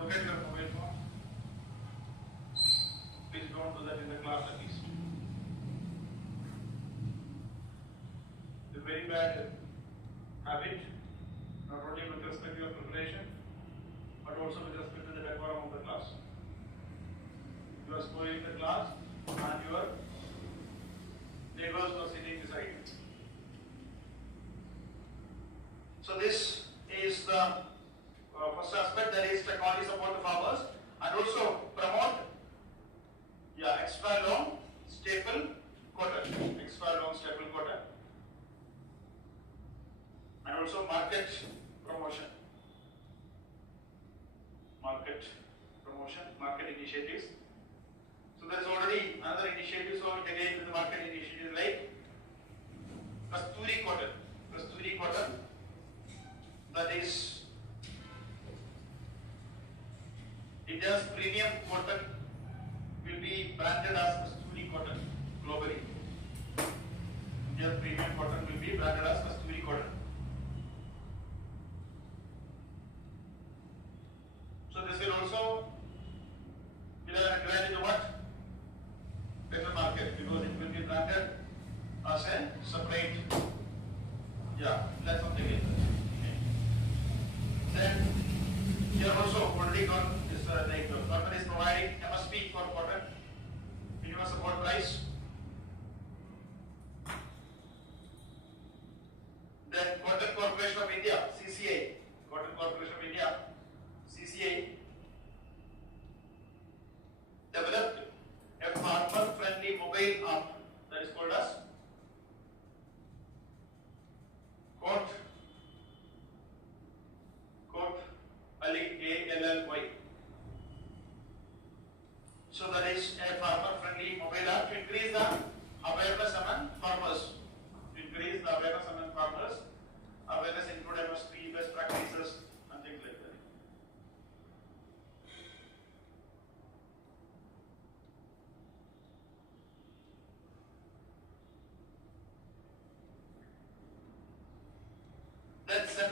look at your mobile phone, please don't do that in the class at least. It's a very bad habit, not only with respect to your preparation, but also with respect to the decorum of the class. You are spoiling the class and your neighbors are sitting beside you. So this is the first aspect, that is technology support to farmers, and also promote extra long staple cotton, and also market promotion, market initiatives. So there is already another initiative, so integrate with the market initiatives like Kasturi cotton, that is India's premium cotton will be branded as Kasturi cotton globally. India's premium cotton will be branded as Kasturi cotton. So this will also will advantage to what? Better market, because it will be branded as a separate. That's something else. Okay. Then here also already got this like government is providing MSP for cotton, minimum support price.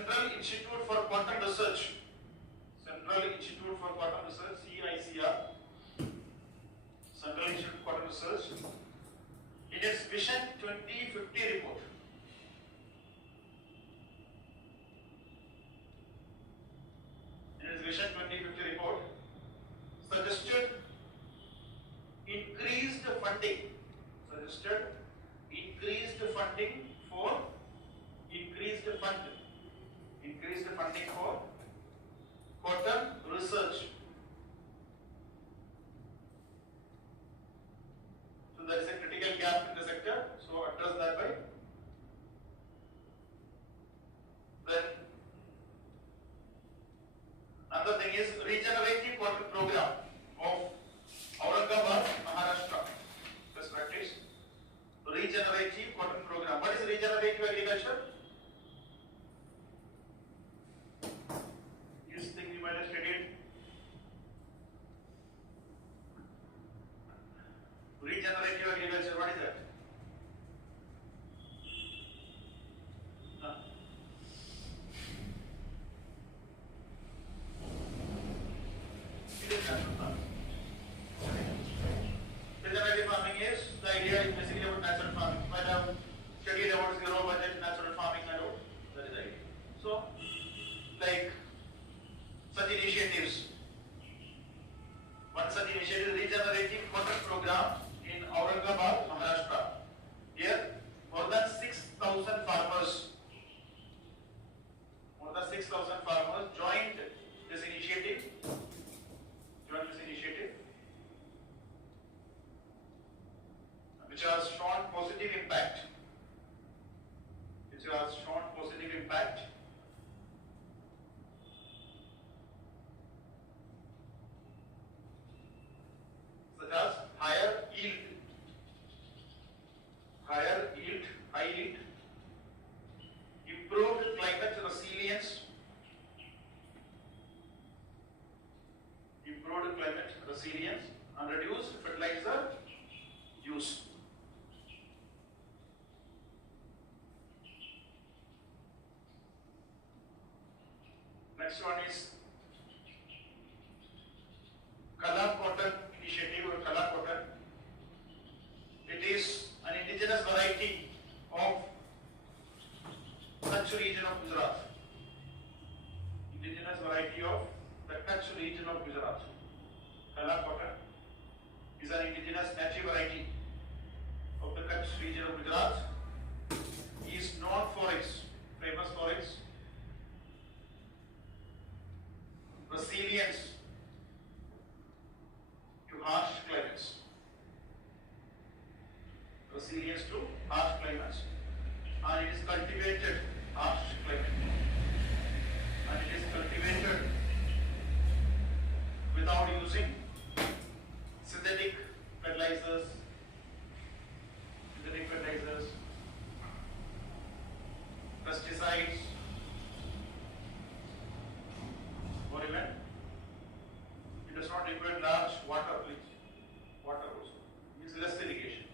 Central Institute for Quantum Research. Central Institute for Quantum Research, CICR. Central Institute for Quantum Research. In its Vision 2050 report. In its Vision 2050 report, suggested increased funding. Suggested increased funding for quantum research. So there is a critical gap in the sector, so address that by. Then another thing is regenerative quantum program of Aurangabad, Maharashtra. Best practice. Regenerative quantum program. What is regenerative agriculture? You think you might have studied regenerative agriculture. What is that? It is natural farming. Regenerative farming is, the idea is basically about natural farming. You might have studied about zero budget natural farming and all. That is the idea. So, like such initiatives. One such initiative is regenerative quantum program in Aurangabad, Maharashtra. Here, more than 6,000 farmers joined this initiative. Which has shown positive impact. Such as high yield, improved climate resilience, and reduced fertilizer use. Next one is Kala Cotton initiative or Kala Cotton. It is an indigenous variety of Kutch region of Gujarat. The Kutch region of Gujarat. Kala Cotton is an indigenous native variety of the Kutch region of Gujarat. He is known for its, famous for its resilience to harsh climates. And it is cultivated harsh climate. And it is cultivated without using synthetic fertilizers, pesticides, or even it does not require large water also. It is less irrigation.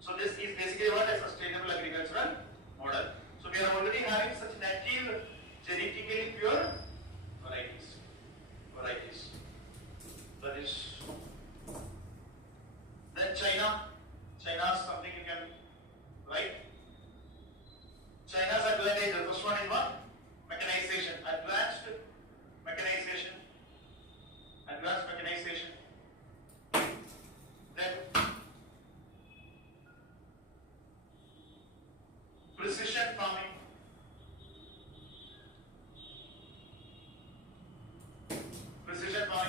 So this is basically what a sustainable agricultural model. So we are already having such native, genetically pure varieties. That is. Then China is something you can write. China's advantage, the first one is what? Mechanization, advanced mechanization. Then precision farming.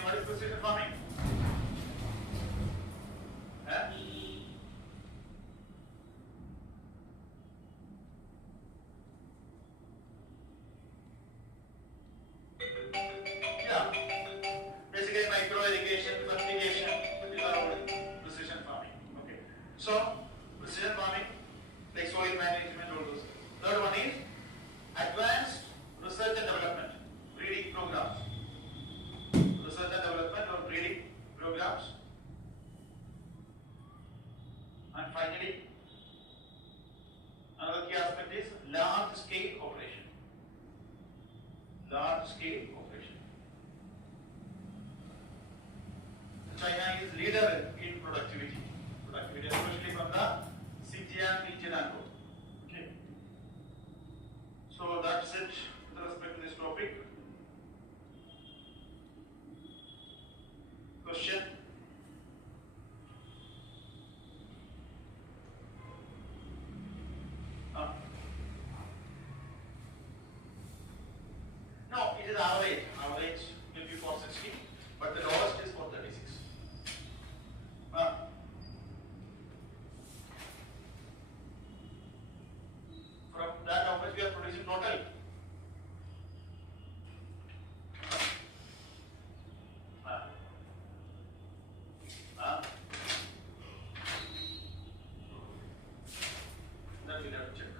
What is precision farming? Yeah. Basically micro irrigation, fertigation, these are all precision farming. Okay. So precision farming, like soil management, all those. Third one is advanced research and development, breeding programs. Research and development or breeding scale operation. China is leader in productivity, especially from the Xinjiang region and all. Okay. So that's it with respect to this topic. Question? No, it is average. Average will be 460, but the lowest is 436. From that, how much we are producing total? That we have to check.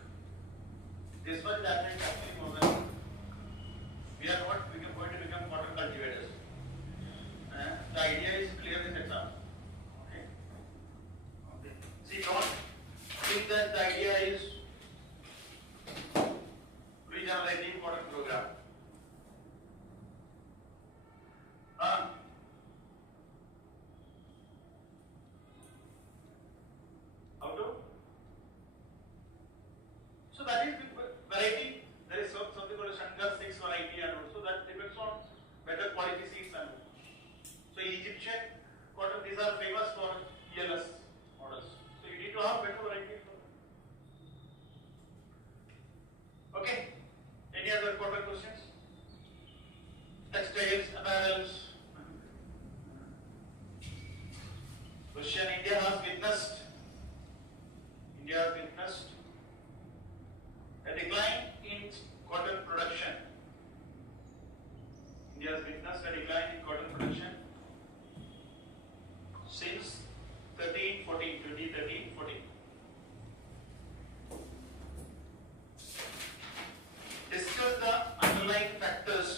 This one is actually more than. We are not going to become cotton cultivators. The idea is clear this exam. Okay. Okay. See, don't think that the idea is regenerating cotton program. How to? So that is variety. There is something called Shankar 6 variety, and also that depends on better quality seeds and. So Egyptian cotton, these are famous for ELS models. So you need to have better variety. Okay. Any other important questions? Textiles, apparels. Question: India has witnessed a decline in cotton production. India has witnessed a decline in cotton production since 2013-14. Discuss the underlying factors.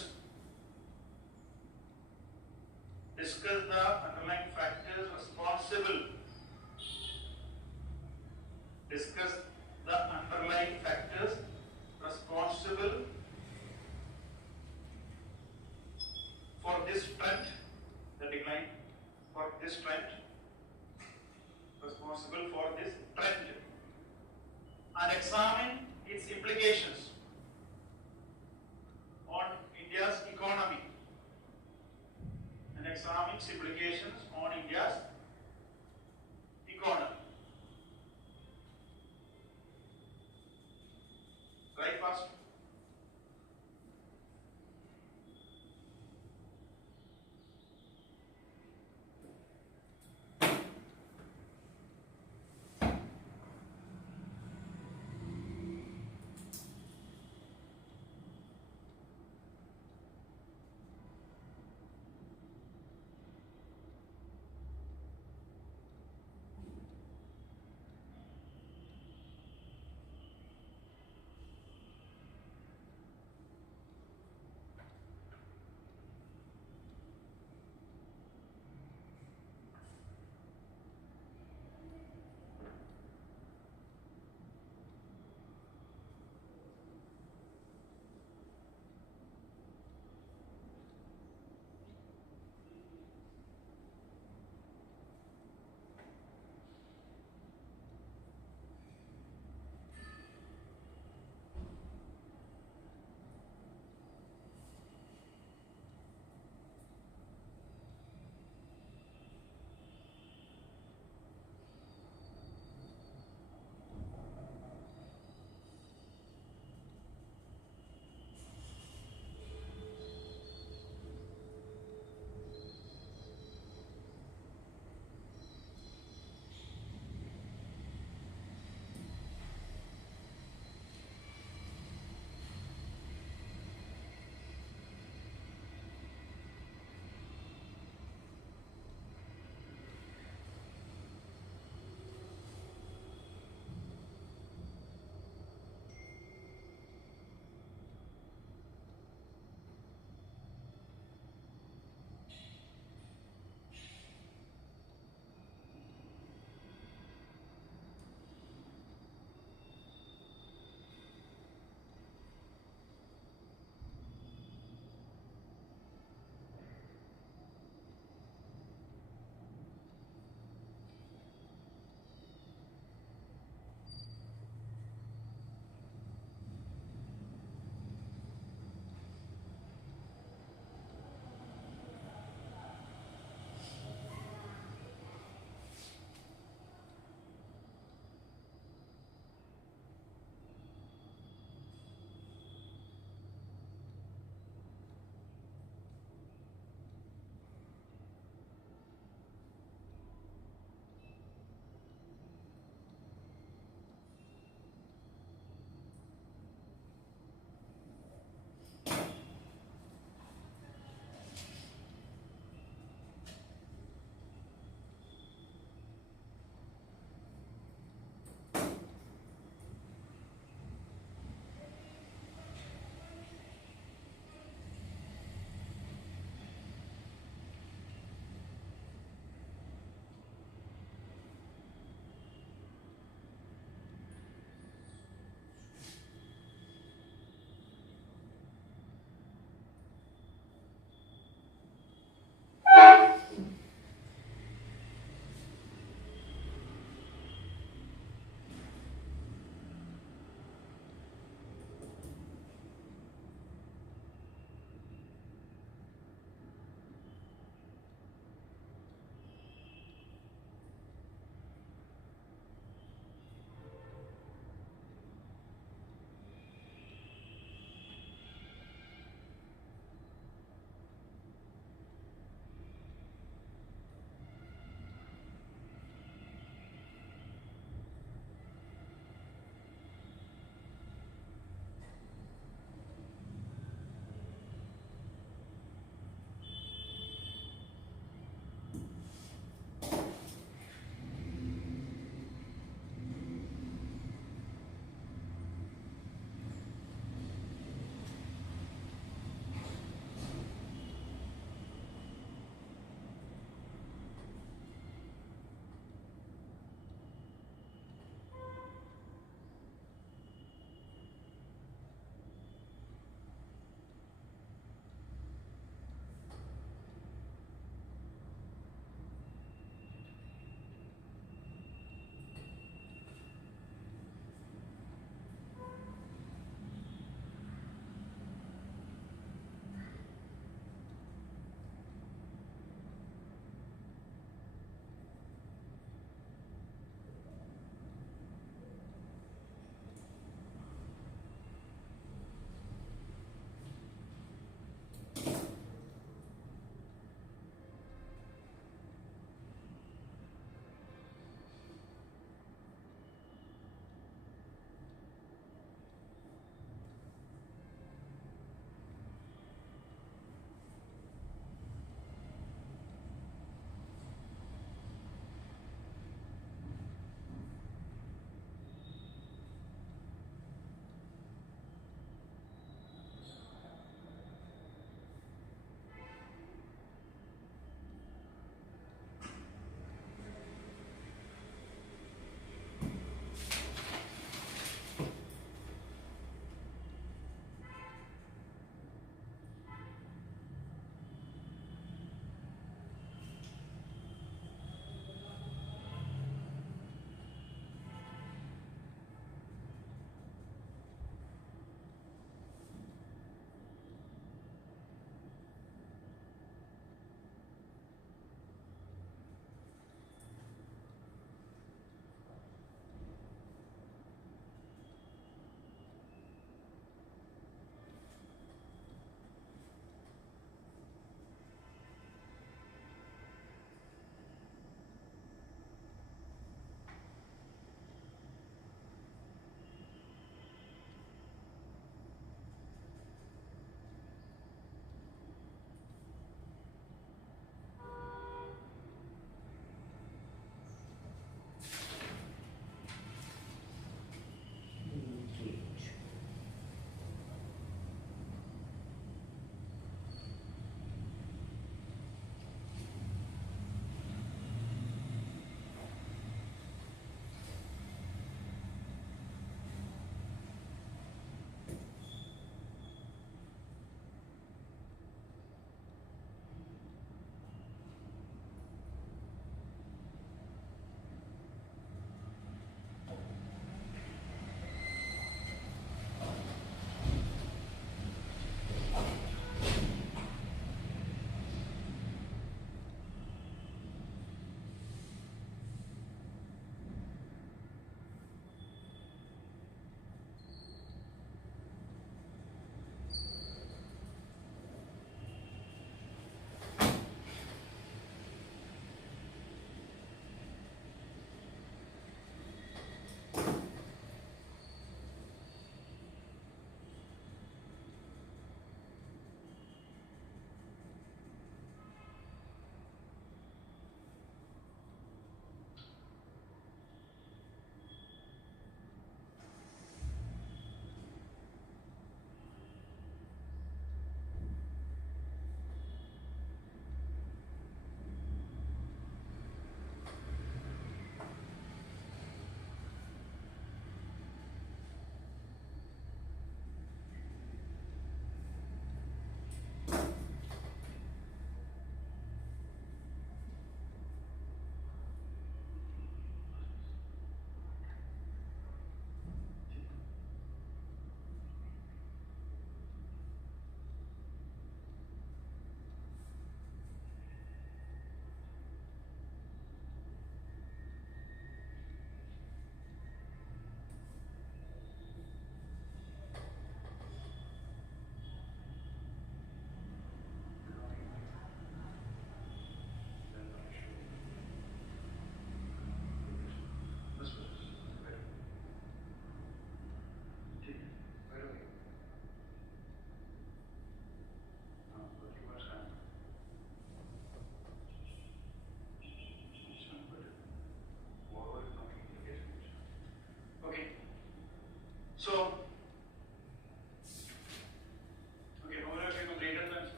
Responsible. Discuss the underlying factors responsible for this trend, the decline, for this trend, responsible for this trend, and examine its implications on India's economy, and examine its implications on India's economy. Right, fast.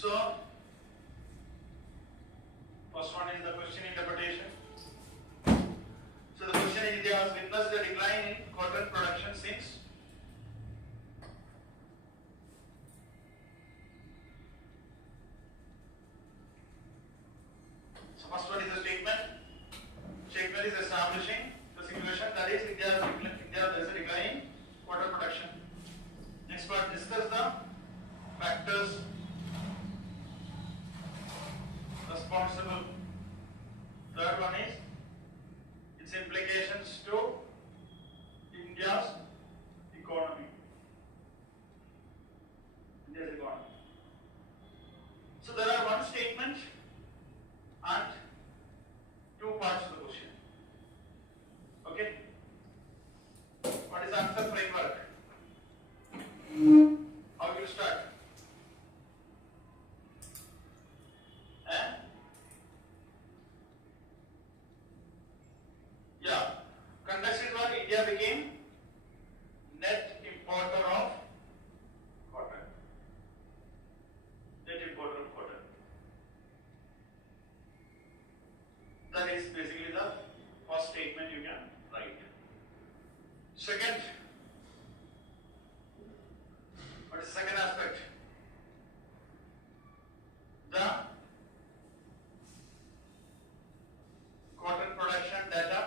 So first one is the question interpretation. So the question is, India has witnessed a decline in cotton production since first one is a statement. Statement is establishing the situation that is India there is a decline in cotton production. Next part, discuss the factors responsible. Third one is its implications to India's economy. India's economy. So there are one statement and two parts to the question. Okay. What is answer framework? How will you start? Yeah. Context is what? India became net importer of cotton. Net importer of cotton. That is basically the first statement you can write. Second, what is the second aspect? The cotton production data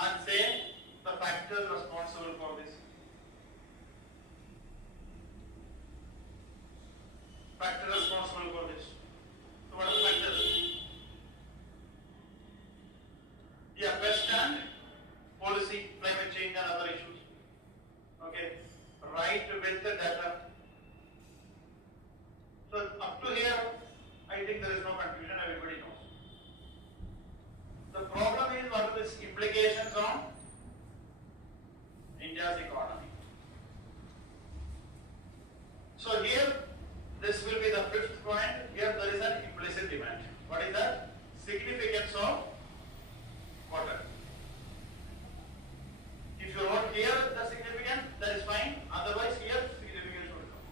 and say the factors responsible for this. Factors responsible for this. So what are the factors? Yeah, pest and policy, climate change and other issues. Okay. Right with the data. So up to here, I think there is no confusion, everybody knows. The problem is what are the implications on India's economy. So here, this will be the fifth point. Here there is an implicit demand. What is that? Significance of cotton. If you wrote here the significance, that is fine. Otherwise, here significance should come.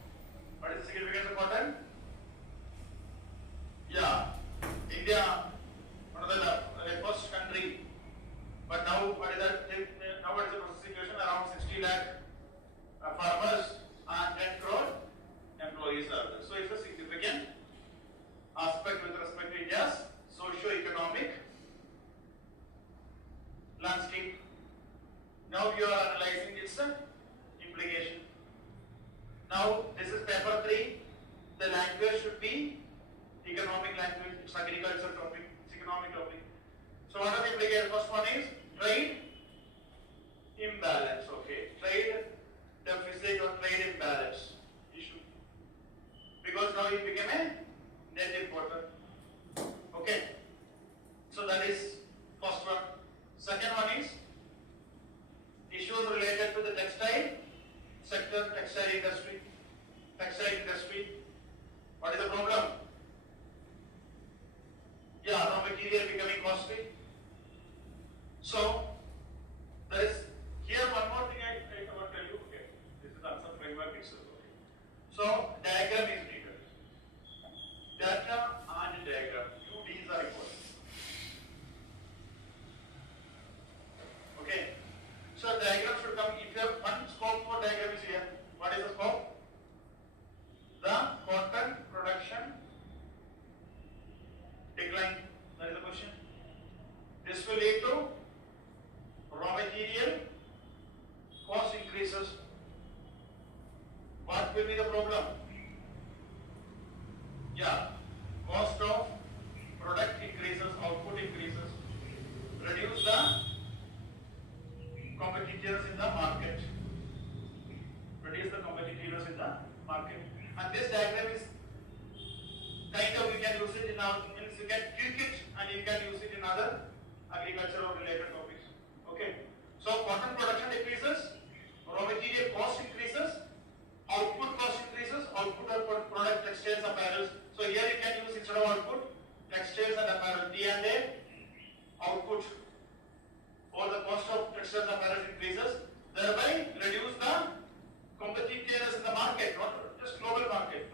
What is the significance of cotton? Yeah, India, one of the first country. But now, what is that? Now, what is the situation? Around 60 lakh farmers and 10 crore employees are there. So, it's a significant aspect with respect to India's socio-economic landscape. Now you are analyzing its implication. Now this is paper 3. The language should be economic language. It's agriculture topic. It's economic topic. So what are the implications? First one is trade imbalance. Okay, trade deficit or trade imbalance issue. Because now it became a net importer. Okay. So that is first one. Second one is issues related to the textile sector, textile industry. Textile industry. What is the problem? Yeah, raw material becoming costly. So there is here one more thing I want to tell you. Okay, this is answer framework itself. Okay. So diagram is needed. Data and diagram. UDs are important. Okay. So diagram should come. If you have one scope for diagram is here. What is the scope? The cotton production decline. That is the question. This will lead to raw material cost increases. What will be the problem? Yeah, cost of product increases, output increases, reduce the competitors in the market. Reduce the competitors in the market. And this diagram is kind of, you can use it in our, you can tweak it and you can use it in other agriculture or related topics. Okay. So cotton production decreases, raw material cost increases, output cost increases, output of product textiles, apparels. So here you can use instead of output, textiles and apparel, T&A, output, or the cost of textiles and apparel increases, thereby reduce the competitiveness in the market, not just global market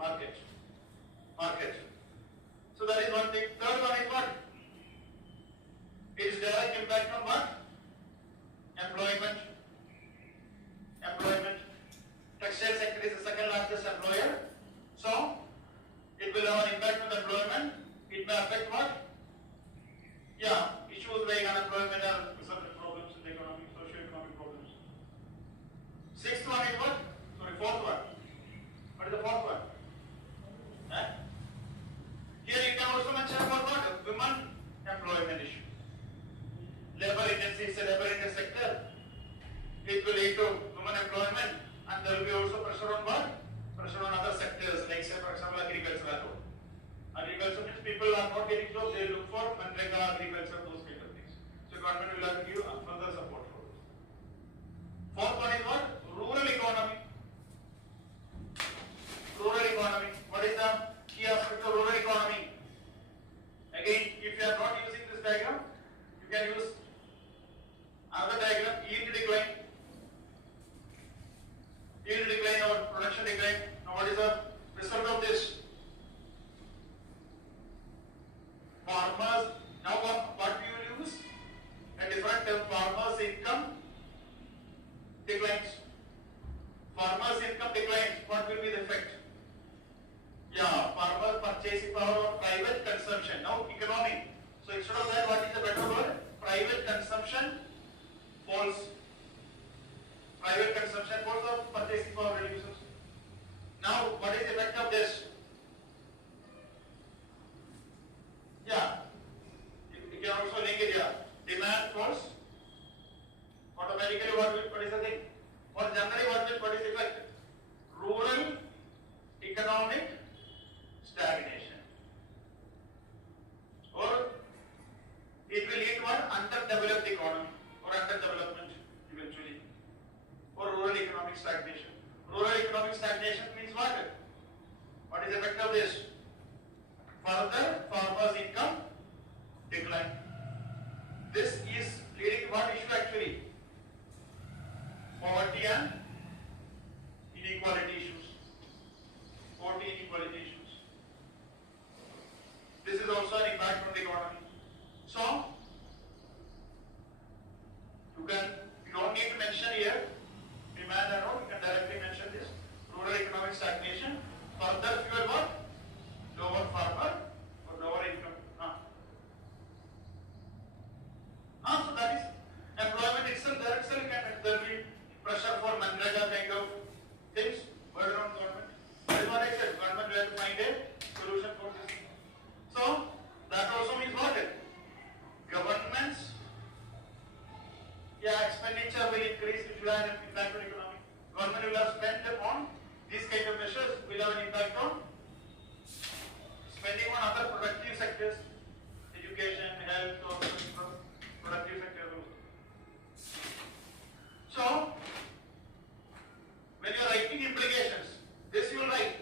Agriculture means people are not getting jobs, they look for Manrega, agriculture, those kind of things. So government will have to give further support for this. Fourth one is what? Rural economy. Rural economy. What is the key aspect of rural economy? Again, if you are not using this diagram, you can use another diagram, yield decline. Yield decline or production decline. Now what is the result of this? Farmers, now what we will use? A different term, farmers income declines. Farmers income declines, what will be the effect? Yeah, farmer purchasing power or private consumption. Now economy. So instead of that, what is the better word? Private consumption falls. Private consumption falls or purchasing power reduces. Now what is the effect of this? Yeah, you can also link it here. Demand falls. Automatically what is the thing? Or generally what is the effect? Rural economic stagnation. Or it will lead to an underdeveloped economy or underdevelopment eventually. Or rural economic stagnation. Rural economic stagnation means what? What is the effect of this? Further, farmers' income decline. This is leading to what issue actually? Poverty and inequality issues. Poverty and inequality issues. This is also an impact on the economy. So, you don't need to mention here demand and all, you can directly mention this. Rural economic stagnation. Further fuel what? Lower farmer or lower income. So that is employment itself, there itself there will be pressure for Manrega kind of things, burden on government. That is what I said, government will have to find a solution for this. So that also means what? Governments, expenditure will increase, it will have an impact on economy. Government will have spent on these kind of measures, will have an impact on spending on other productive sectors, education, health, or productive sectors. So, when you are writing implications, this you will write,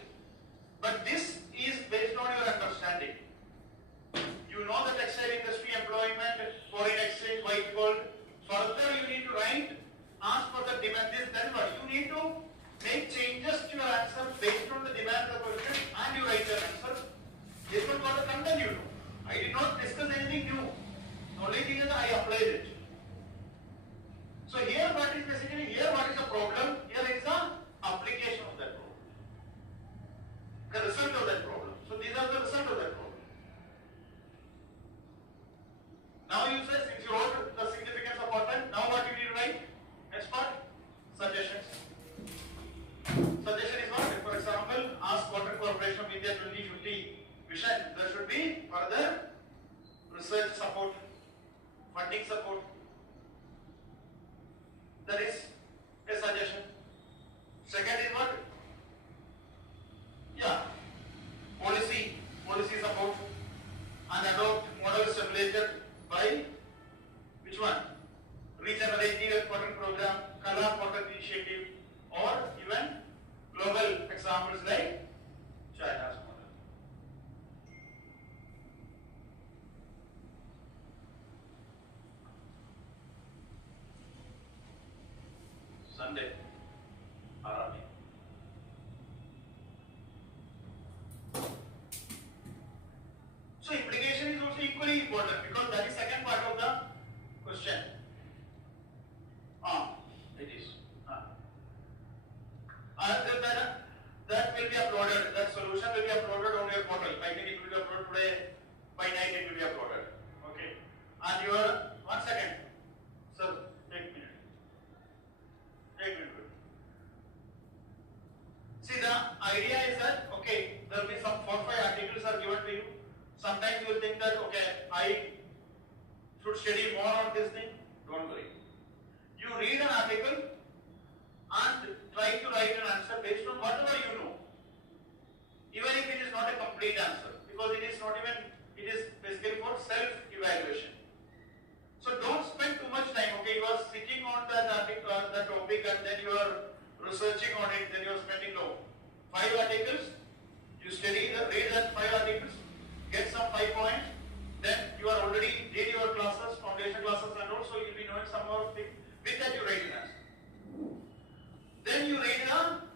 but this is based on your understanding. You know the textile industry, employment, foreign exchange, white gold. Further, you need to write, ask for the demand. This, then what? You need to make changes to your answer based on the demand of the question, and you write your answer. This was what the content you know. I did not discuss anything new. The only thing is I applied it. So here what is basically, here what is the problem? Here is the application of that problem. The result of that problem. So these are the result of that problem. Now you say, since you wrote the significance of content, now what you need to write? Next part, suggestions. Suggestion is what? For example, ask Water Corporation of India 2050 vision. There should be further research support, funding support. That is a suggestion. Second is what? Policy support and adopt models simulated by which one? Regenerative Cotton Program, Kala Cotton Initiative, or even global examples like China's model. Sunday, Arami. So implication is also equally important because that is second part of the question. It is. That will be uploaded. That solution will be uploaded on your portal. I think it will be uploaded today. By night it will be uploaded. Okay. And your 1 second. Sir, take a minute. Take a minute. See, the idea is that okay, there will be some 4 or 5 articles are given to you. Sometimes you will think that okay, I should study more on this thing. Don't worry. You read an article and try to write an answer based on whatever you know. Even if it is not a complete answer. because it is not even, it is basically for self-evaluation. So don't spend too much time, okay? You are sitting on that article, the topic, and then you are researching on it, then you are spending 5 articles, you study, read that 5 articles, get some 5 points, then you are already did your classes, foundation classes and also you will be knowing some more things. With that you write an answer. Then you read the